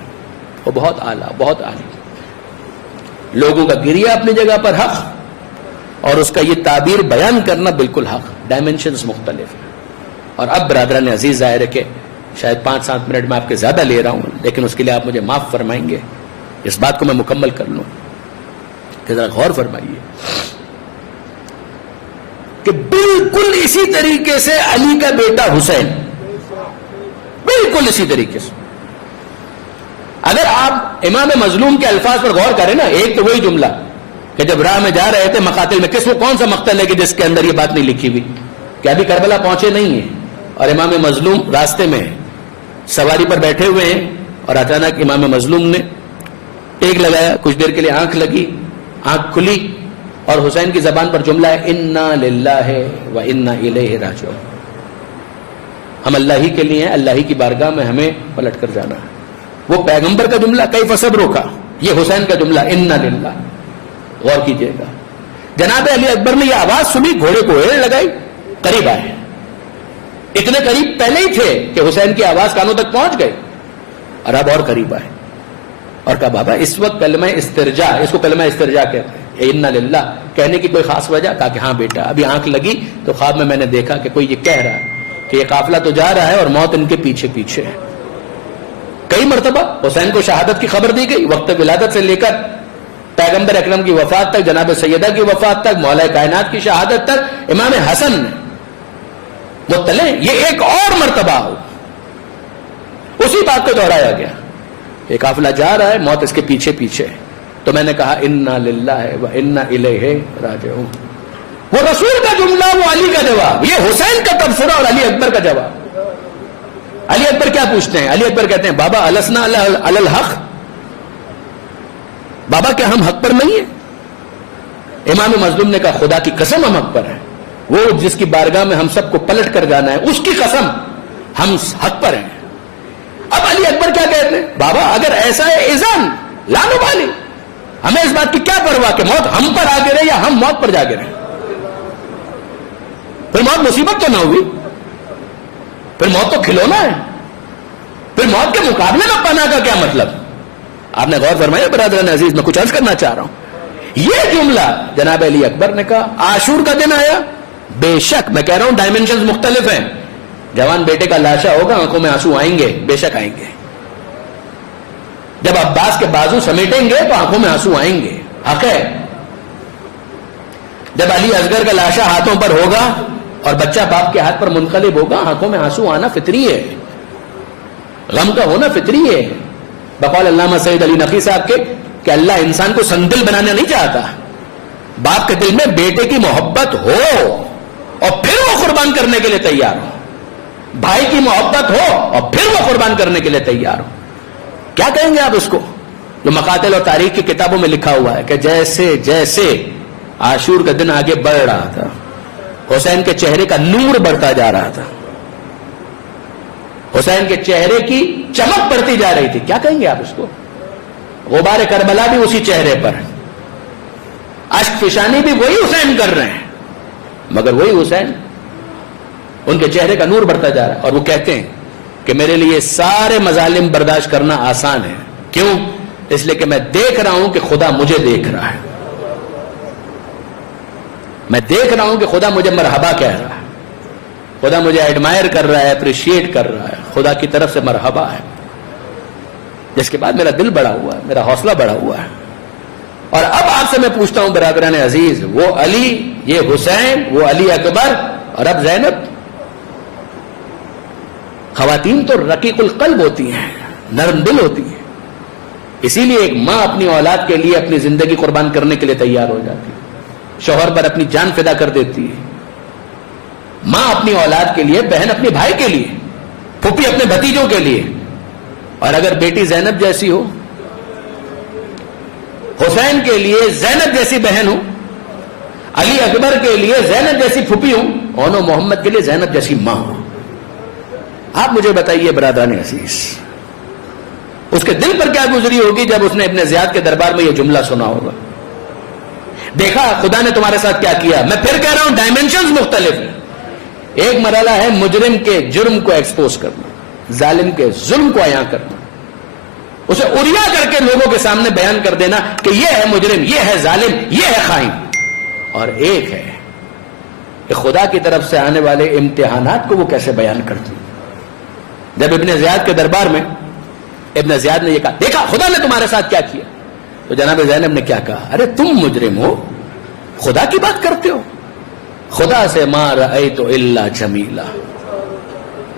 وہ بہت اعلیٰ, بہت عالی. لوگوں کا گریہ اپنی جگہ پر حق, اور اس کا یہ تعبیر بیان کرنا بالکل حق. ڈائمینشنز مختلف ہیں. اور اب برادران عزیز, ظاہر ہے کہ شاید 5-7 منٹ میں آپ کے زیادہ لے رہا ہوں, لیکن اس کے لیے آپ مجھے معاف فرمائیں گے. اس بات کو میں مکمل کر لوں کہ ذرا غور فرمائیے کہ بالکل اسی طریقے سے علی کا بیٹا حسین, بالکل اسی طریقے سے, اگر آپ امام مظلوم کے الفاظ پر غور کریں نا, ایک تو وہی جملہ کہ جب راہ میں جا رہے تھے مقاتل میں, کس کو کون سا مقتل ہے کہ جس کے اندر یہ بات نہیں لکھی ہوئی کہ ابھی کربلا پہنچے نہیں ہیں اور امام مظلوم راستے میں ہیں, سواری پر بیٹھے ہوئے ہیں, اور اچانک امام مظلوم نے ٹیک لگایا, کچھ دیر کے لیے آنکھ لگی, آنکھ کھلی, اور حسین کی زبان پر جملہ ہے انا للہ و انا الیہ راجعون. ہم اللہ ہی کے لیے ہیں, اللہ ہی کی بارگاہ میں ہمیں پلٹ کر جانا ہے. وہ پیغمبر کا جملہ کیف صبروں کا, یہ حسین کا جملہ انا للہ. غور کیجئے گا, جناب علی اکبر نے یہ آواز سنی, گھوڑے کو ایڑ لگائی, قریب آئے. اتنے قریب پہلے ہی تھے کہ حسین کی آواز کانوں تک پہنچ گئے, اور اب اور قریب آئے اور کہا بابا اس وقت کلمہ استرجا, اس کو کلمہ استرجا کہتے ہیں, انا للہ کہنے کی کوئی خاص وجہ؟ کہا کہ ہاں بیٹا, ابھی آنکھ لگی تو خواب میں نے دیکھا کہ کوئی یہ کہہ رہا ہے کہ یہ قافلہ تو جا رہا ہے اور موت ان کے پیچھے پیچھے ہے. کئی مرتبہ حسین کو شہادت کی خبر دی گئی, وقت ولادت سے لے کر پیغمبر اکرم کی وفات تک, جناب سیدہ کی وفات تک, مولا کائنات کی شہادت تک امام حسن نے وہ تلے. یہ ایک اور مرتبہ ہو, اسی بات کو دہرایا گیا, ایک قافلہ جا رہا ہے, موت اس کے پیچھے پیچھے. تو میں نے کہا انا للہ و انا الیہ راجعون. وہ رسول کا جملہ, وہ علی کا جواب, یہ حسین کا تبصرہ اور علی اکبر کا جواب. علی اکبر کیا پوچھتے ہیں؟ علی اکبر کہتے ہیں بابا السنا علی الحق, بابا کیا ہم حق پر نہیں ہیں؟ امام مظلوم نے کہا خدا کی قسم ہم حق پر ہیں, وہ جس کی بارگاہ میں ہم سب کو پلٹ کر جانا ہے اس کی قسم ہم حق پر ہیں. اب علی اکبر کیا کہتے ہیں؟ بابا اگر ایسا ہے اذن لا نبالی, ہمیں اس بات کی کیا پرواہ کہ موت ہم پر آ گرے یا ہم موت پر جا گرے, پھر موت مصیبت تو نہ ہوئی, پھر موت تو کھلونا ہے, پھر موت کے مقابلے میں پناہ کا کیا مطلب؟ آپ نے غور فرمایا برادران عزیز, میں کچھ عرض کرنا چاہ رہا ہوں. یہ جملہ جناب علی اکبر نے کہا. عاشور کا دن آیا, بے شک میں کہہ رہا ہوں ڈائمینشنز مختلف ہیں. جوان بیٹے کا لاشا ہوگا, آنکھوں میں آنسو آئیں گے, بے شک آئیں گے. جب عباس کے بازو سمیٹیں گے تو آنکھوں میں آنسو آئیں گے, حق ہے. جب علی اصغر کا لاشا ہاتھوں پر ہوگا اور بچہ باپ کے ہاتھ پر منقلب ہوگا, آنکھوں میں آنسو آنا فطری ہے, غم کا ہونا فطری ہے. بقول علامہ سید علی نقی صاحب کے کہ اللہ انسان کو سندل بنانا نہیں چاہتا, باپ کے دل میں بیٹے کی محبت ہو اور پھر وہ قربان کرنے کے لیے تیار ہو, بھائی کی محبت ہو اور پھر وہ قربان کرنے کے لیے تیار ہو. کیا کہیں گے آپ اس کو جو مقاتل اور تاریخ کی کتابوں میں لکھا ہوا ہے کہ جیسے جیسے عاشور کا دن آگے بڑھ رہا تھا, حسین کے چہرے کا نور بڑھتا جا رہا تھا, حسین کے چہرے کی چمک بڑھتی جا رہی تھی. کیا کہیں گے آپ اس کو؟ غبار کربلا بھی اسی چہرے پر, اشک فشانی بھی وہی حسین کر رہے ہیں, مگر وہی حسین, ان کے چہرے کا نور بڑھتا جا رہا ہے. اور وہ کہتے ہیں کہ میرے لیے سارے مظالم برداشت کرنا آسان ہے. کیوں؟ اس لیے کہ میں دیکھ رہا ہوں کہ خدا مجھے دیکھ رہا ہے, میں دیکھ رہا ہوں کہ خدا مجھے مرحبا کہہ رہا ہے, خدا مجھے ایڈمائر کر رہا ہے, اپریشیٹ کر رہا ہے, خدا کی طرف سے مرحبا ہے. جس کے بعد میرا دل بڑا ہوا ہے, میرا حوصلہ بڑا ہوا ہے. اور اب آپ سے میں پوچھتا ہوں برادران عزیز, وہ علی, یہ حسین, وہ علی اکبر, اور اب زینب. خواتین تو رقیق القلب ہوتی ہیں, نرم دل ہوتی ہیں, اسی لیے ایک ماں اپنی اولاد کے لیے اپنی زندگی قربان کرنے کے لیے تیار ہو جاتی ہے, شوہر پر اپنی جان فدا کر دیتی ہے. ماں اپنی اولاد کے لیے، بہن اپنے بھائی کے لیے، پھوپھی اپنے بھتیجوں کے لیے. اور اگر بیٹی زینب جیسی ہو، حسین کے لیے زینب جیسی بہن ہو، علی اکبر کے لیے زینب جیسی پھوپھی ہو، اور محمد کے لیے زینب جیسی ماں ہو، آپ مجھے بتائیے برادران عزیز، اس کے دل پر کیا گزری ہوگی جب اس نے ابن زیاد کے دربار میں یہ جملہ سنا ہوگا؟ دیکھا خدا نے تمہارے ساتھ کیا کیا. میں پھر کہہ رہا ہوں ڈائمینشنز مختلف ہیں. ایک مرحلہ ہے مجرم کے جرم کو ایکسپوز کرنا، ظالم کے ظلم کو عیاں کرنا، اسے اوریا کر کے لوگوں کے سامنے بیان کر دینا کہ یہ ہے مجرم، یہ ہے ظالم، یہ ہے خائن. اور ایک ہے کہ خدا کی طرف سے آنے والے امتحانات کو وہ کیسے بیان کرتی. جب ابن زیاد کے دربار میں ابن زیاد نے یہ کہا دیکھا خدا نے تمہارے ساتھ کیا کیا، تو جناب زینب نے کیا کہا؟ ارے تم مجرم ہو، خدا کی بات کرتے ہو. خدا سے ما رأیت الا جمیلا،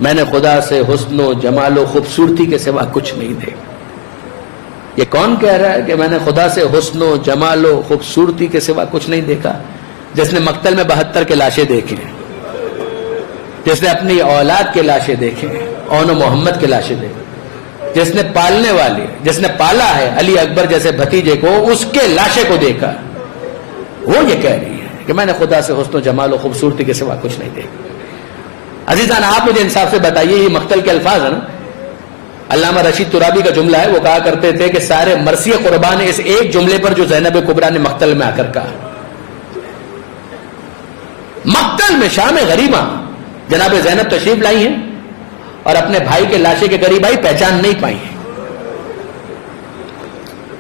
میں نے خدا سے حسن و جمال و خوبصورتی کے سوا کچھ نہیں دیکھا. یہ کون کہہ رہا ہے کہ میں نے خدا سے حسن و جمال و خوبصورتی کے سوا کچھ نہیں دیکھا؟ جس نے مقتل میں 72 کے لاشیں دیکھیں، جس نے اپنی اولاد کے لاشیں دیکھیں، اون و محمد کے لاشیں دیکھیں، جس نے پالنے والی، جس نے پالا ہے علی اکبر جیسے بھتیجے کو، اس کے لاشے کو دیکھا، وہ یہ کہہ رہی ہے کہ میں نے خدا سے حسن و جمال و خوبصورتی کے سوا کچھ نہیں دیکھا. عزیزان آپ مجھے انصاف سے بتائیے، یہ مقتل کے الفاظ ہیں نا. علامہ رشید ترابی کا جملہ ہے، وہ کہا کرتے تھے کہ سارے مرثیے قربان اس ایک جملے پر جو زینب کبریٰ نے مقتل میں آ کر کہا. مقتل میں شام غریبہ جناب زینب تشریف لائی ہیں اور اپنے بھائی کے لاشے کے قریب آئی، پہچان نہیں پائی ہیں.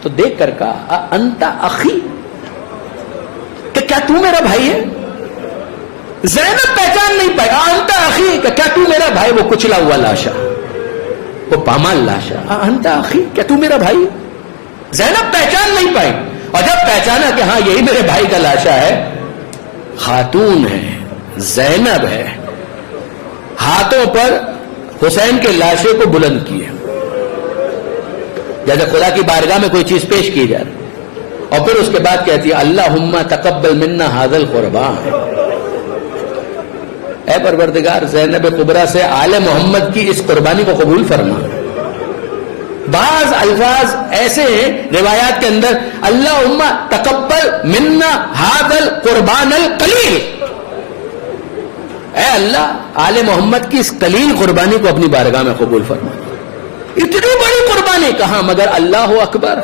تو دیکھ کر کہا انت اخی، کہ کیا تو میرا بھائی ہے؟ زینب پہچان نہیں پائی. انت اخی، کہ کیا تو میرا بھائی؟ وہ کچلا ہوا لاشا، وہ پامال لاشا. انت اخی، کیا تو میرا بھائی؟ زینب پہچان نہیں پائی. اور جب پہچانا کہ ہاں یہی میرے بھائی کا لاشا ہے، خاتون ہے، زینب ہے، ہاتھوں پر حسین کے لاشے کو بلند کیے جیسے خدا کی بارگاہ میں کوئی چیز پیش کی جائے، اور پھر اس کے بعد کہتی ہے اللہم تقبل منا ھذا القربان. اے پروردگار زینب کبریٰ سے آل محمد کی اس قربانی کو قبول فرما. بعض الفاظ ایسے ہیں روایات کے اندر اللہم تقبل منا ھذا القربان القلیل، اے اللہ آل محمد کی اس قلیل قربانی کو اپنی بارگاہ میں قبول فرما. اتنی بڑی قربانی کہاں، مگر اللہ اکبر.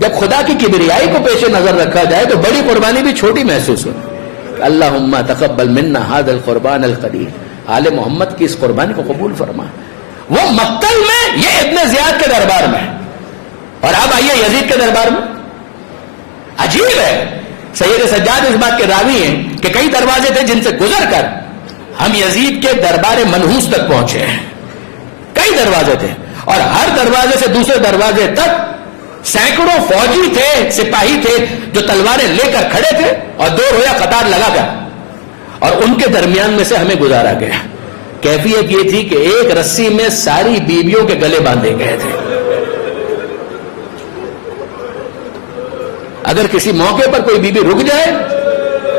جب خدا کی کبریائی کو پیش نظر رکھا جائے تو بڑی قربانی بھی چھوٹی محسوس ہو. اللہم تقبل منا ھذا القربان القلیل، آل محمد کی اس قربانی کو قبول فرما. وہ مقتل میں، یہ ابن زیاد کے دربار میں. اور اب آئیے یزید کے دربار میں. عجیب ہے، سید سجاد اس بات کے راوی ہیں کہ کئی دروازے تھے جن سے گزر کر ہم یزید کے دربار منحوس تک پہنچے ہیں. کئی دروازے تھے اور ہر دروازے سے دوسرے دروازے تک سینکڑوں فوجی تھے، سپاہی تھے جو تلواریں لے کر کھڑے تھے اور دو رویا قطار لگا کر، اور ان کے درمیان میں سے ہمیں گزارا گیا. کیفیت یہ تھی کہ ایک رسی میں ساری بیویوں کے گلے باندھے گئے تھے. اگر کسی موقع پر کوئی بیوی رک جائے،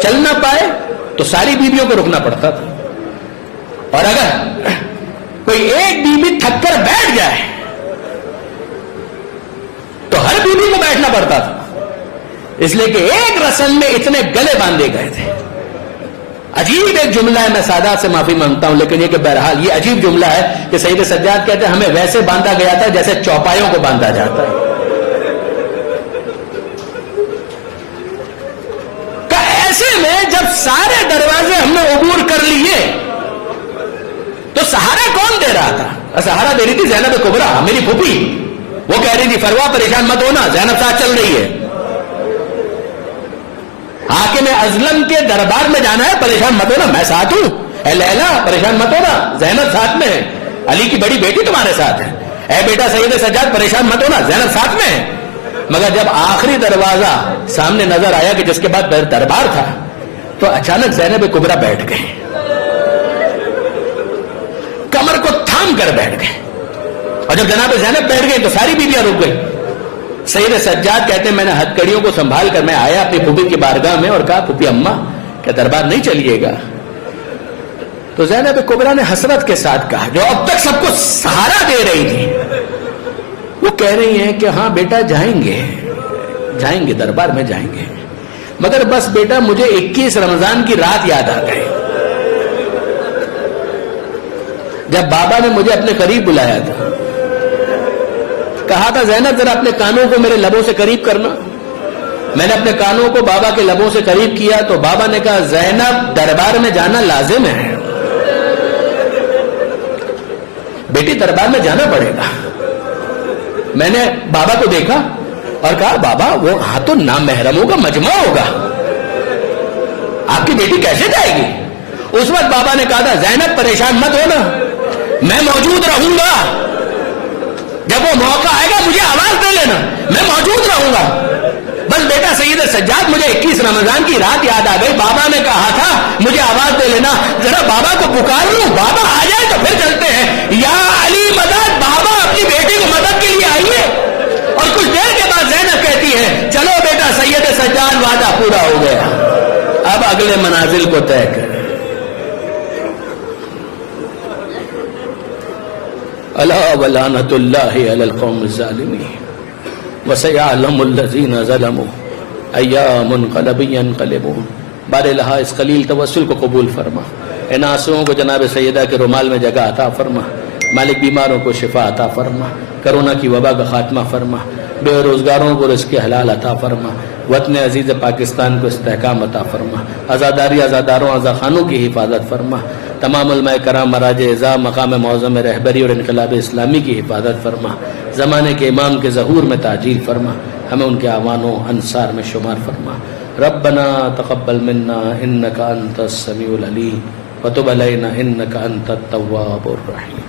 چل نہ پائے، تو ساری بیویوں کو رکنا پڑتا تھا. اور اگر کوئی ایک بیوی تھک کر بیٹھ جائے تو ہر بیوی کو بیٹھنا پڑتا تھا، اس لیے کہ ایک رسم میں اتنے گلے باندھے گئے تھے. عجیب ایک جملہ ہے، میں سادات سے معافی مانگتا ہوں، لیکن یہ کہ بہرحال یہ عجیب جملہ ہے کہ سید سجاد کہتے ہیں ہمیں ویسے باندھا گیا تھا جیسے چوپایوں کو باندھا جاتا ہے. ایسے میں جب سارے دروازے ہم نے عبور کر لیے تو سہارا کون دے رہا تھا؟ سہارا دے رہی تھی زینب کبریٰ، میری پھوپھی. وہ کہہ رہی تھی فروا پریشان مت ہونا، زینب ساتھ چل رہی ہے. حاکم ازلم کے دربار میں جانا ہے، پریشان مت ہونا، میں ساتھ ہوں. اے لیلا پریشان مت ہونا، زینب ساتھ میں ہے. علی کی بڑی بیٹی تمہارے ساتھ ہے. اے بیٹا سید سجاد پریشان مت ہونا، زینب ساتھ میں ہے. مگر جب آخری دروازہ سامنے نظر آیا کہ جس کے بعد دربار تھا، تو اچانک زینب کبریٰ بیٹھ گئے، کمر کو تھام کر بیٹھ گئے. اور جب جناب زینب بیٹھ گئی تو ساری بیویاں رک گئی. سید سجاد کہتے ہیں میں نے ہتھ کڑیوں کو سنبھال کر میں آیا اپنی پھوپھی کی بارگاہ میں اور کہا پھوپھی اماں کیا دربار نہیں چلیے گا؟ تو زینب کبریٰ نے حسرت کے ساتھ کہا، جو اب تک سب کو سہارا دے رہی تھی، وہ کہہ رہی ہیں کہ ہاں بیٹا جائیں گے دربار میں جائیں گے، مگر بس بیٹا مجھے 21 رمضان کی رات یاد آ گئی، جب بابا نے مجھے اپنے قریب بلایا تھا، کہا تھا زینب ذرا اپنے کانوں کو میرے لبوں سے قریب کرنا، میں نے اپنے کانوں کو بابا کے لبوں سے قریب کیا تو بابا نے کہا زینب دربار میں جانا لازم ہے، بیٹی دربار میں جانا پڑے گا۔ میں نے بابا کو دیکھا اور کہا بابا وہ ہاں تو نامحرموں کا مجمع ہوگا، آپ کی بیٹی کیسے جائے گی؟ اس وقت بابا نے کہا تھا زینب پریشان مت ہونا، میں موجود رہوں گا، جب وہ موقع آئے گا مجھے آواز دے لینا، میں موجود رہوں گا۔ بس بیٹا سید سجاد مجھے 21 رمضان کی رات یاد آ گئی، بابا نے کہا تھا مجھے آواز دے لینا، ذرا بابا کو پکار لوں، بابا آ جائے تو پھر چلتے ہیں۔ یا علی مدد، بابا اپنی بیٹی کو مدد کے لیے آئیے۔ اور کچھ دیر کے بعد زینب کہتی ہے چلو بیٹا سید سجاد وعدہ پورا ہو گیا، اب اگلے منازل کو طے کریں۔ الا ولعنۃ اللہ علی القوم الظالمین وسیعلم الذین ظلموا ایام منقلب ینقلبون۔ بار الہا اس قلیل توسل کو قبول فرما، ان آنسوؤں کو جناب سیدہ کے رومال میں جگہ عطا فرما، مالک بیماروں کو شفا عطا فرما، کرونا کی وبا کا خاتمہ فرما، بے روزگاروں کو رزق حلال عطا فرما، وطن عزیز پاکستان کو استحکام عطا فرما، آزاداری آزاداروں آزادخانوں کی حفاظت فرما، تمام علماء کرام مراج اعظا مقام معظم رہبری اور انقلاب اسلامی کی حفاظت فرما، زمانے کے امام کے ظہور میں تعجیل فرما، ہمیں ان کے اعوان و انصار میں شمار فرما۔ ربنا تقبل منا انک انت السمیع العلیم وتب علینا انک انت التواب الرحیم۔